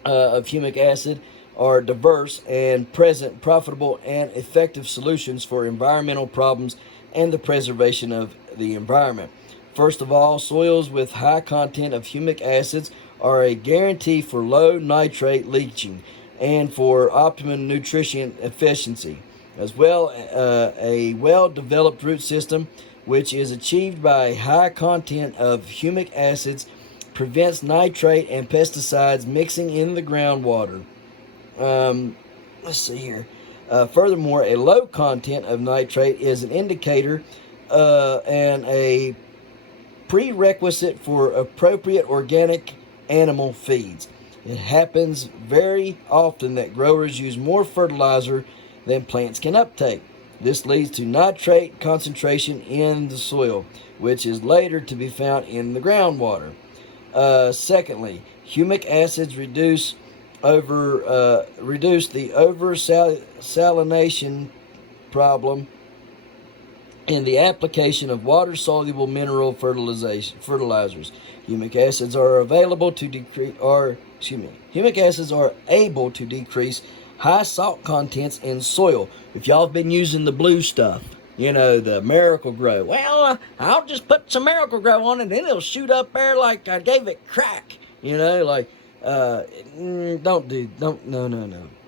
humic acid are diverse and present profitable and effective solutions for environmental problems and the preservation of the environment. First of all, soils with high content of humic acids are a guarantee for low nitrate leaching and for optimum nutrition efficiency, as well a well-developed root system, which is achieved by a high content of humic acids, prevents nitrate and pesticides mixing in the groundwater. Let's see here. Furthermore, a low content of nitrate is an indicator and a prerequisite for appropriate organic animal feeds. It happens very often that growers use more fertilizer than plants can uptake. This leads to nitrate concentration in the soil, which is later to be found in the groundwater. Secondly, humic acids reduce the oversalination problem in the application of water-soluble mineral fertilizers. Humic acids are able to decrease high salt contents in soil. If y'all have been using the blue stuff, you know, the Miracle Grow. Well, I'll just put some Miracle Grow on it, and then it'll shoot up there like I gave it crack. You know, like, no.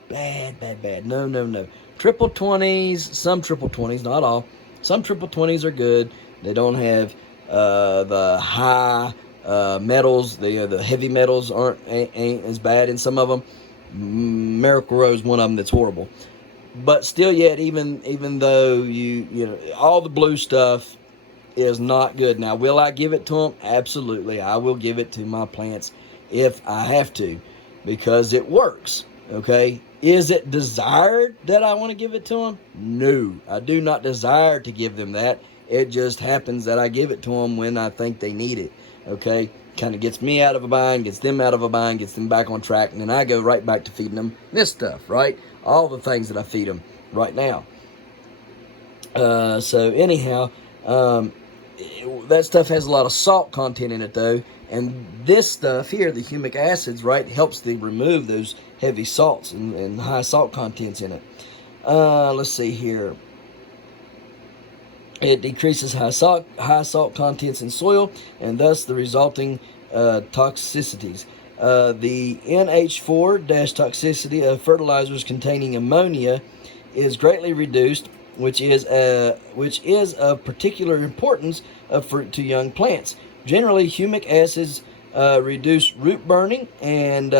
Bad. No. Triple 20s, some triple 20s, not all. Some triple 20s are good. They don't have the high metals. The heavy metals ain't as bad in some of them. Miracle Grow is one of them that's horrible. But still yet, even though you know, all the blue stuff is not good. Now, will I give it to them? Absolutely. I will give it to my plants if I have to, because it works, okay? Is it desired that I want to give it to them? No, I do not desire to give them that. It just happens that I give it to them when I think they need it, okay? Kind of gets me out of a bind, gets them out of a bind, gets them back on track, and then I go right back to feeding them this stuff, right? All the things that I feed them right now. So anyhow, that stuff has a lot of salt content in it, though, and this stuff here, the humic acids, right, helps to remove those heavy salts and high salt contents in it. Let's see here. It decreases high salt contents in soil, and thus the resulting toxicities. The NH4- toxicity of fertilizers containing ammonia is greatly reduced, which is of particular importance to young plants. Generally, humic acids reduce root burning, and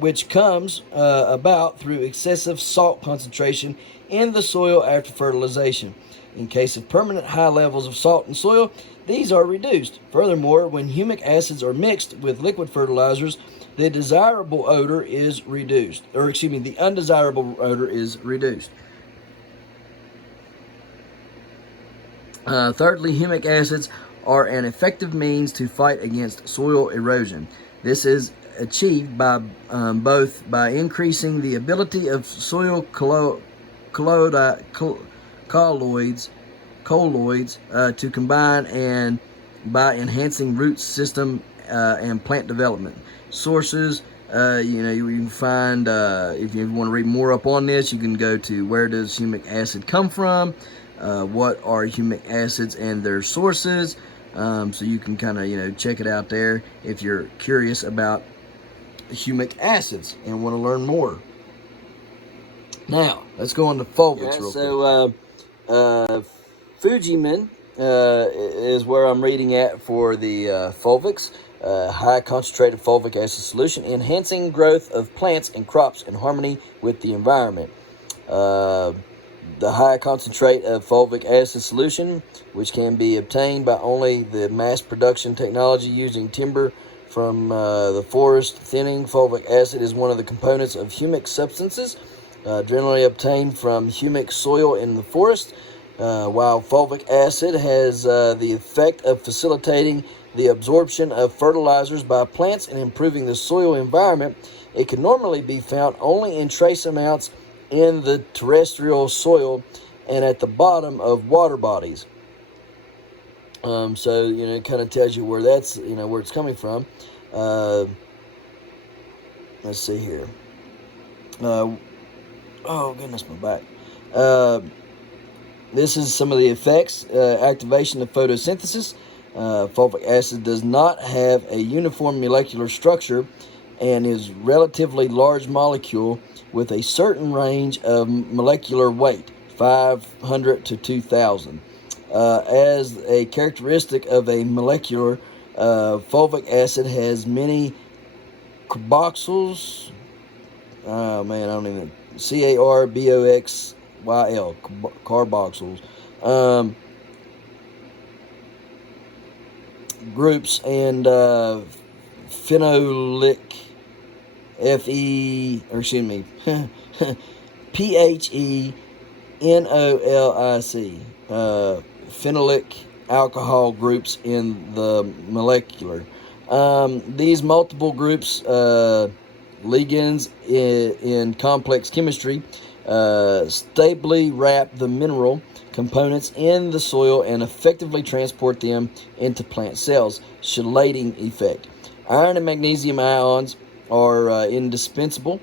which comes about through excessive salt concentration in the soil after fertilization. In case of permanent high levels of salt in soil, these are reduced. Furthermore, when humic acids are mixed with liquid fertilizers, the desirable odor is reduced, or excuse me, the undesirable odor is reduced. Thirdly, humic acids are an effective means to fight against soil erosion. This is achieved by both by increasing the ability of soil colloids to combine, and by enhancing root system and plant development. Sources, you can find, if you want to read more up on this, you can go to Where Does Humic Acid Come From? What are humic acids and their sources? So you can kind of, check it out there if you're curious about humic acids and want to learn more. Now, let's go on to fulvics real quick. So, Fujiman is where I'm reading at for the fulvics. High concentrated fulvic acid solution, enhancing growth of plants and crops in harmony with the environment. The high concentrate of fulvic acid solution, which can be obtained by only the mass production technology using timber from the forest thinning. Fulvic acid is one of the components of humic substances, generally obtained from humic soil in the forest. While fulvic acid has the effect of facilitating the absorption of fertilizers by plants and improving the soil environment, it can normally be found only in trace amounts in the terrestrial soil and at the bottom of water bodies. So, it kind of tells you where that's, where it's coming from. Let's see here. Oh, goodness, my back. This is some of the effects. Activation of photosynthesis. Fulvic acid does not have a uniform molecular structure and is relatively large molecule with a certain range of molecular weight, 500 to 2,000. As a characteristic of a molecular, fulvic acid has many carboxyls. Oh man, I don't even. Carboxyl, carboxyls. Groups, and phenolic, phenolic, phenolic alcohol groups in the molecular. These multiple groups, ligands in complex chemistry, stably wrap the mineral components in the soil and effectively transport them into plant cells. Chelating effect. Iron and magnesium ions are indispensable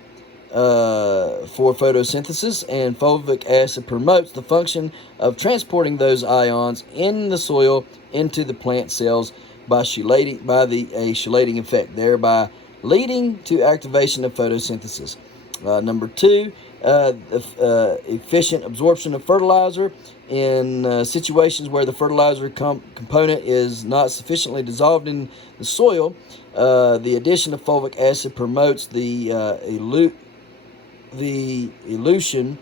for photosynthesis, and fulvic acid promotes the function of transporting those ions in the soil into the plant cells by a chelating effect, thereby leading to activation of photosynthesis. Number 2, efficient absorption of fertilizer. In situations where the fertilizer component is not sufficiently dissolved in the soil, the addition of fulvic acid promotes the elution.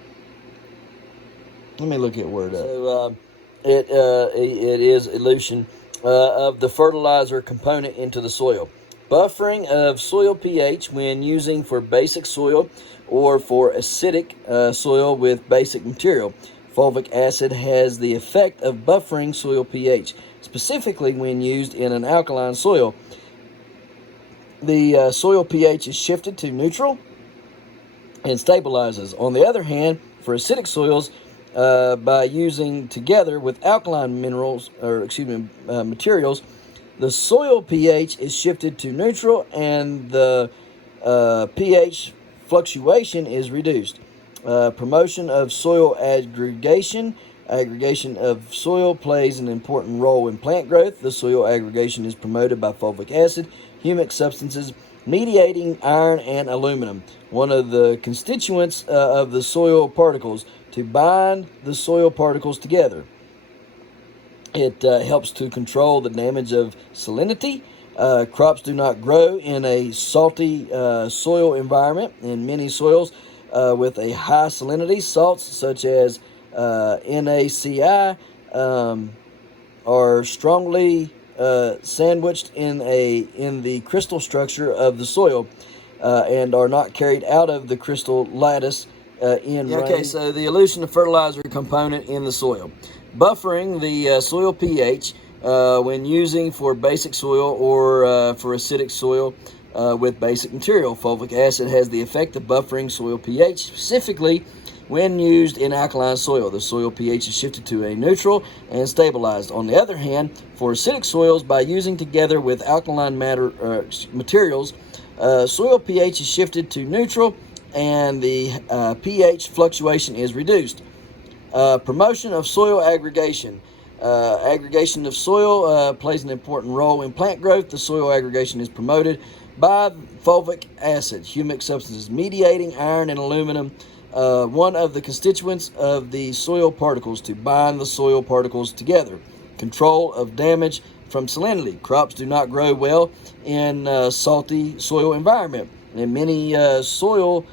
Let me look at word up. So it is elution of the fertilizer component into the soil. Buffering of soil pH when using for basic soil or for acidic soil with basic material. Fulvic acid has the effect of buffering soil pH, specifically when used in an alkaline soil. The soil pH is shifted to neutral and stabilizes. On the other hand, for acidic soils, by using together with alkaline materials, the soil pH is shifted to neutral and the pH fluctuation is reduced. Promotion of soil aggregation. Aggregation of soil plays an important role in plant growth. The soil aggregation is promoted by fulvic acid, humic substances mediating iron and aluminum, one of the constituents of the soil particles, to bind the soil particles together. It helps to control the damage of salinity Crops do not grow in a salty soil environment. In many soils with a high salinity, salts such as NaCl are strongly sandwiched in the crystal structure of the soil and are not carried out of the crystal lattice in rain. Okay, so the elution of fertilizer component in the soil. Buffering the soil pH when using for basic soil or for acidic soil with basic material. Fulvic acid has the effect of buffering soil pH, specifically when used in alkaline soil. The soil pH is shifted to a neutral and stabilized. On the other hand, for acidic soils, by using together with alkaline materials, soil pH is shifted to neutral and the pH fluctuation is reduced. Promotion of soil aggregation. Aggregation of soil plays an important role in plant growth. The soil aggregation is promoted by fulvic acid, humic substances mediating iron and aluminum, one of the constituents of the soil particles, to bind the soil particles together. Control of damage from salinity. Crops do not grow well in salty soil environment. In many soils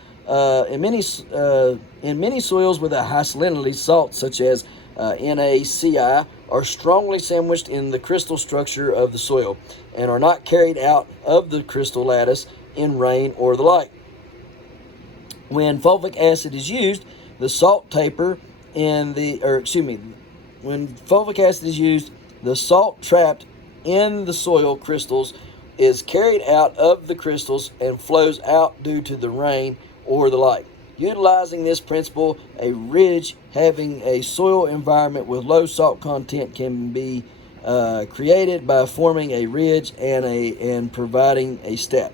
with a high salinity, salts such as NaCl are strongly sandwiched in the crystal structure of the soil and are not carried out of the crystal lattice in rain or the like. When fulvic acid is used, the salt taper in the, when fulvic acid is used, the salt trapped in the soil crystals is carried out of the crystals and flows out due to the rain or the like. Utilizing this principle, a ridge having a soil environment with low salt content can be created by forming a ridge and providing a step.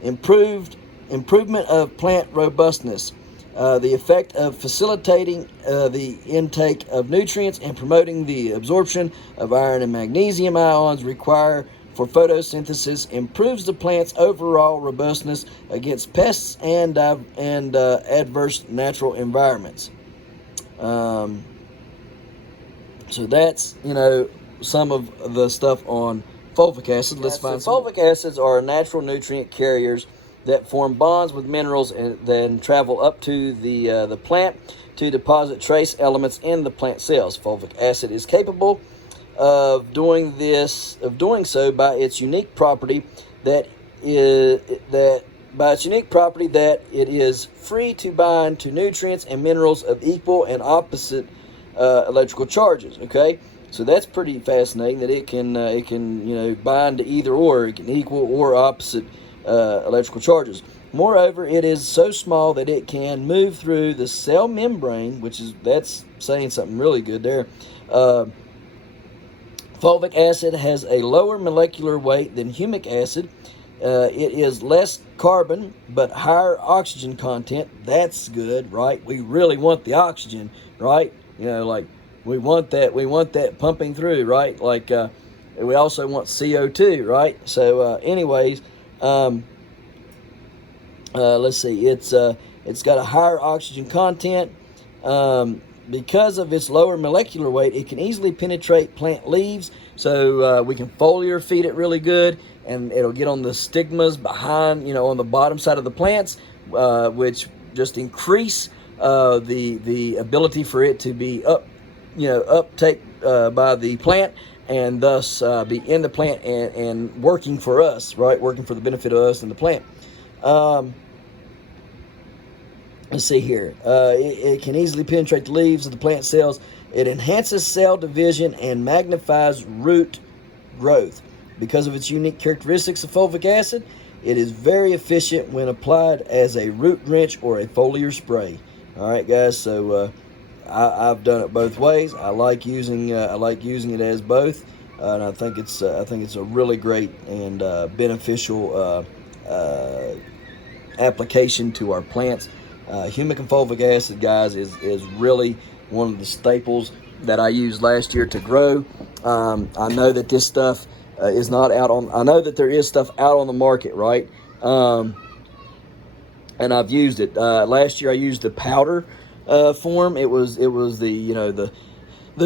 Improvement of plant robustness. The effect of facilitating the intake of nutrients and promoting the absorption of iron and magnesium ions required for photosynthesis improves the plant's overall robustness against pests and adverse natural environments. So that's, some of the stuff on fulvic acid. Let's find some. Fulvic acids are natural nutrient carriers that form bonds with minerals and then travel up to the plant to deposit trace elements in the plant cells. Fulvic acid is capable of doing so by its unique property that it is free to bind to nutrients and minerals of equal and opposite electrical charges. Okay, so that's pretty fascinating that it can bind to either or. It can equal or opposite electrical charges. Moreover, it is so small that it can move through the cell membrane, that's saying something really good there. Fulvic acid has a lower molecular weight than humic acid. It is less carbon but higher oxygen content. That's good, right? We really want the oxygen, right? We want that pumping through, right? We also want CO2, right? So anyways, let's see, it's got a higher oxygen content. Because of its lower molecular weight, it can easily penetrate plant leaves, so we can foliar feed it really good, and it'll get on the stigmas behind, on the bottom side of the plants, which just increase the ability for it to be uptake by the plant, and thus be in the plant and working for us, right? Working for the benefit of us and the plant. Let's see here. It can easily penetrate the leaves of the plant cells. It enhances cell division and magnifies root growth. Because of its unique characteristics of fulvic acid, it is very efficient when applied as a root drench or a foliar spray. All right, guys. So I've done it both ways. I like using it as both, and I think it's a really great and beneficial application to our plants. Humic and fulvic acid, guys, is really one of the staples that I used last year to grow. I know that this stuff is not out on. I know that there is stuff out on the market, right? And I've used it. Last year I used the powder form. It was the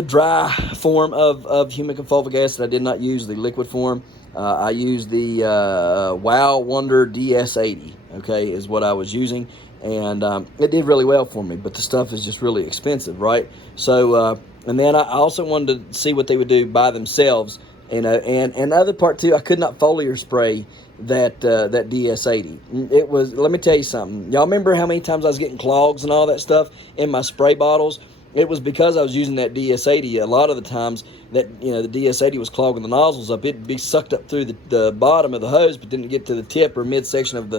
dry form of humic and fulvic acid. I did not use the liquid form. I used the Wow Wonder DS80, okay, is what I was using, and it did really well for me, but the stuff is just really expensive, right? So, and then I also wanted to see what they would do by themselves, you know, and the other part too, I could not foliar spray that DS80. It was, let me tell you something. Y'all remember how many times I was getting clogs and all that stuff in my spray bottles? It was because I was using that DS80. A lot of the times that, you know, the DS80 was clogging the nozzles up. It'd be sucked up through the bottom of the hose, but didn't get to the tip or midsection of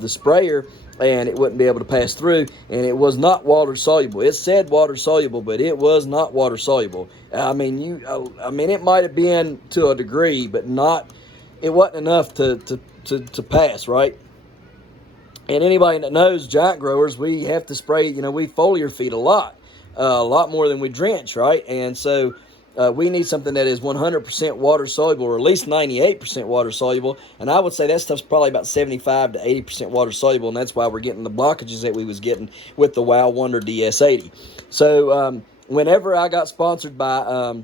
the sprayer, and it wouldn't be able to pass through. And it was not water soluble. It said water soluble, but it was not water soluble. I mean, it might have been to a degree, but not. It wasn't enough to pass, right? And anybody that knows giant growers, we have to spray. You know, we foliar feed a lot more than we drench, right? And so we need something that is 100% water soluble, or at least 98% water soluble. And I would say that stuff's probably about 75 to 80% water soluble, and that's why we're getting the blockages that we was getting with the Wow Wonder DS80. So whenever I got sponsored by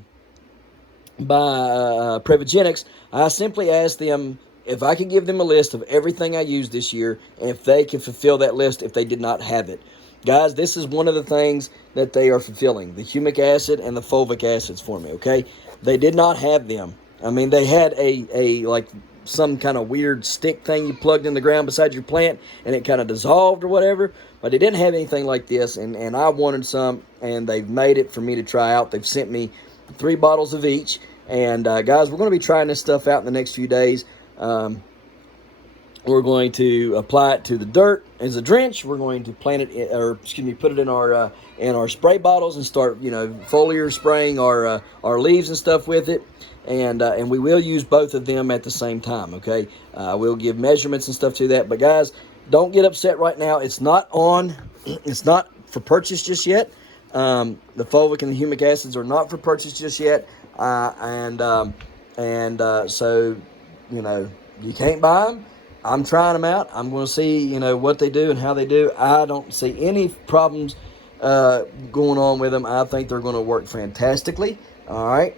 Previgenics, I simply asked them if I could give them a list of everything I used this year, and if they could fulfill that list if they did not have it. Guys, this is one of the things that they are fulfilling, the humic acid and the fulvic acids for me, okay? They did not have them. I mean, they had a like some kind of weird stick thing you plugged in the ground beside your plant, and it kind of dissolved or whatever, but they didn't have anything like this, and I wanted some, and they've made it for me to try out. They've sent me 3 bottles of each, and guys, we're going to be trying this stuff out in the next few days. We're going to apply it to the dirt as a drench. We're going to put it in our spray bottles and start, you know, foliar spraying our leaves and stuff with it. And we will use both of them at the same time, okay? We'll give measurements and stuff to that. But guys, don't get upset right now. It's not for purchase just yet. The fulvic and the humic acids are not for purchase just yet. So, you know, you can't buy them. I'm trying them out. I'm going to see, you know, what they do and how they do. I don't see any problems going on with them. I think they're going to work fantastically. All right.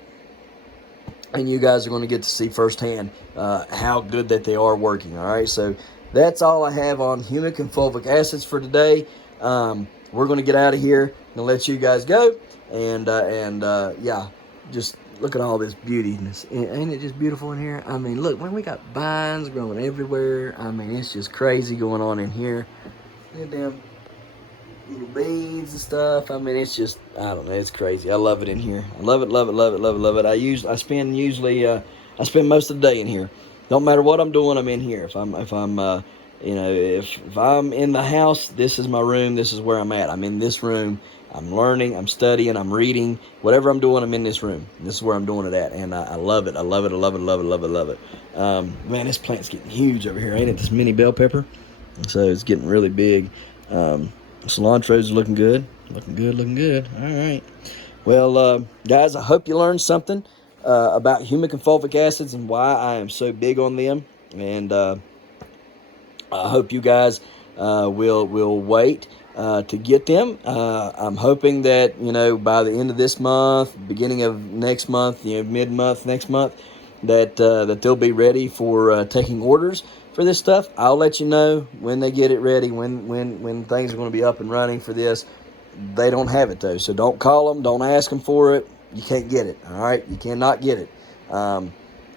And you guys are going to get to see firsthand how good that they are working. All right. So that's all I have on humic and fulvic acids for today. We're going to get out of here and let you guys go. And yeah, just look at all this beauty. Ain't it just beautiful in here? I mean, look, we got vines growing everywhere. I mean, it's just crazy going on in here. Look at them little beads and stuff. I mean, it's just, I don't know, it's crazy. I love it in here. I love it, love it, love it, love it, love it. I spend most of the day in here. Don't matter what I'm doing, I'm in here. If I'm in the house, this is my room. This is where I'm at. I'm in this room. I'm learning, I'm studying, I'm reading. Whatever I'm doing, I'm in this room. This is where I'm doing it at. And I love it. I love it. I love it. I love it. Love it. Love it. Man, this plant's getting huge over here, ain't it? This mini bell pepper. So it's getting really big. Cilantro's looking good. Looking good. Looking good. All right. Well, guys, I hope you learned something about humic and fulvic acids and why I am so big on them. And I hope you guys will wait to get them. I'm hoping that, you know, by the end of this month, beginning of next month, you know, mid-month next month, that they'll be ready for taking orders for this stuff. I'll let you know when they get it ready, when things are going to be up and running for this. They don't have it though, so don't call them, don't ask them for it. You can't get it. All right, you cannot get it.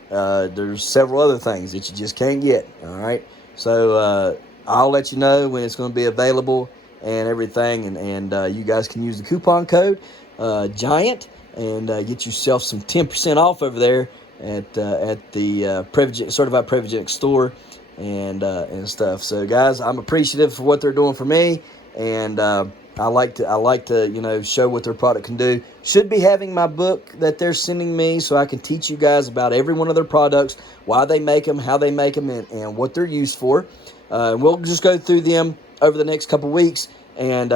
There's several other things that you just can't get. All right, so I'll let you know when it's going to be available and everything, and you guys can use the coupon code GIANT and get yourself some 10% off over there at the certified Previgenic store and stuff. So guys, I'm appreciative for what they're doing for me, and I like to you know, show what their product can do. Should be having my book that they're sending me, so I can teach you guys about every one of their products, why they make them, how they make them, and what they're used for. We'll just go through them over the next couple weeks and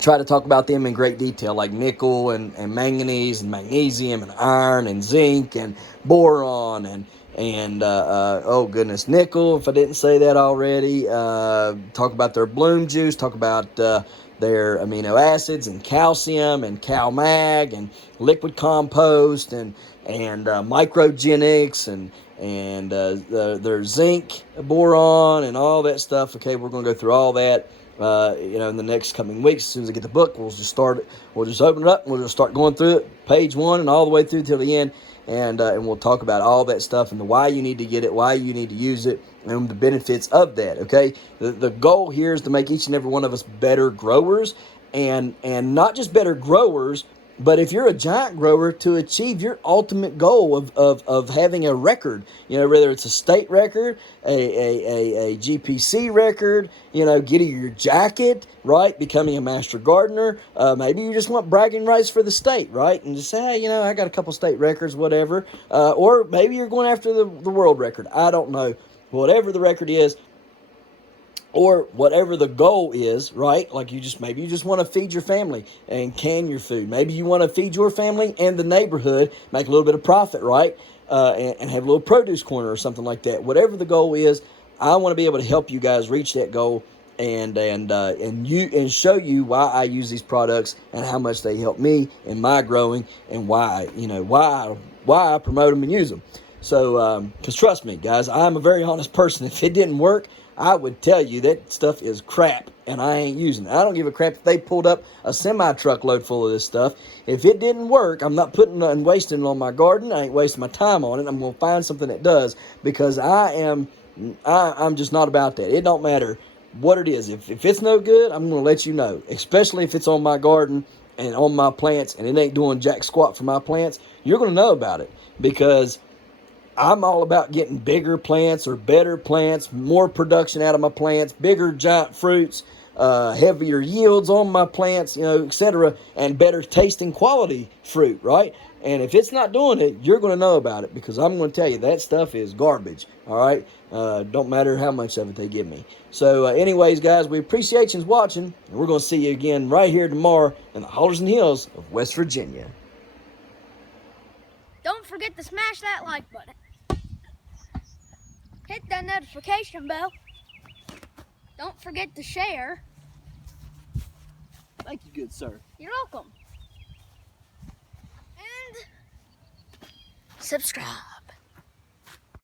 try to talk about them in great detail, like nickel and manganese and magnesium and iron and zinc and boron and oh goodness, nickel, if I didn't say that already. Talk about their bloom juice, talk about their amino acids and calcium and CalMag and liquid compost and microgenics and their zinc, boron, and all that stuff. Okay, we're going to go through all that, in the next coming weeks. As soon as I get the book, we'll just open it up, and we'll just start going through it, page 1 and all the way through till the end, and we'll talk about all that stuff and the why you need to get it, why you need to use it, and the benefits of that. Okay, the goal here is to make each and every one of us better growers, and not just better growers, but if you're a giant grower, to achieve your ultimate goal of having a record, whether it's a state record, a GPC record, getting your jacket, right, becoming a master gardener. Maybe you just want bragging rights for the state, right, and just say, hey, I got a couple state records, whatever. Or maybe you're going after the world record. I don't know. Whatever the record is, or whatever the goal is, right? Like maybe you just want to feed your family and can your food. Maybe you want to feed your family and the neighborhood, make a little bit of profit, right? And have a little produce corner or something like that. Whatever the goal is, I want to be able to help you guys reach that goal and show you why I use these products and how much they help me in my growing and why I promote them and use them. So, because trust me, guys, I'm a very honest person. If it didn't work, I would tell you that stuff is crap, and I ain't using it. I don't give a crap if they pulled up a semi-truckload full of this stuff. If it didn't work, I'm not putting and wasting it on my garden. I ain't wasting my time on it. I'm going to find something that does, because I'm just not about that. It don't matter what it is. If it's no good, I'm going to let you know, especially if it's on my garden and on my plants, and it ain't doing jack squat for my plants. You're going to know about it, because I'm all about getting bigger plants or better plants, more production out of my plants, bigger giant fruits, heavier yields on my plants, etc., and better tasting quality fruit, right? And if it's not doing it, you're going to know about it, because I'm going to tell you that stuff is garbage, all right? Don't matter how much of it they give me. So anyways, guys, we appreciate you watching, and we're going to see you again right here tomorrow in the hollers and hills of West Virginia. Don't forget to smash that like button. Hit that notification bell. Don't forget to share. Thank you, good sir. You're welcome. And subscribe.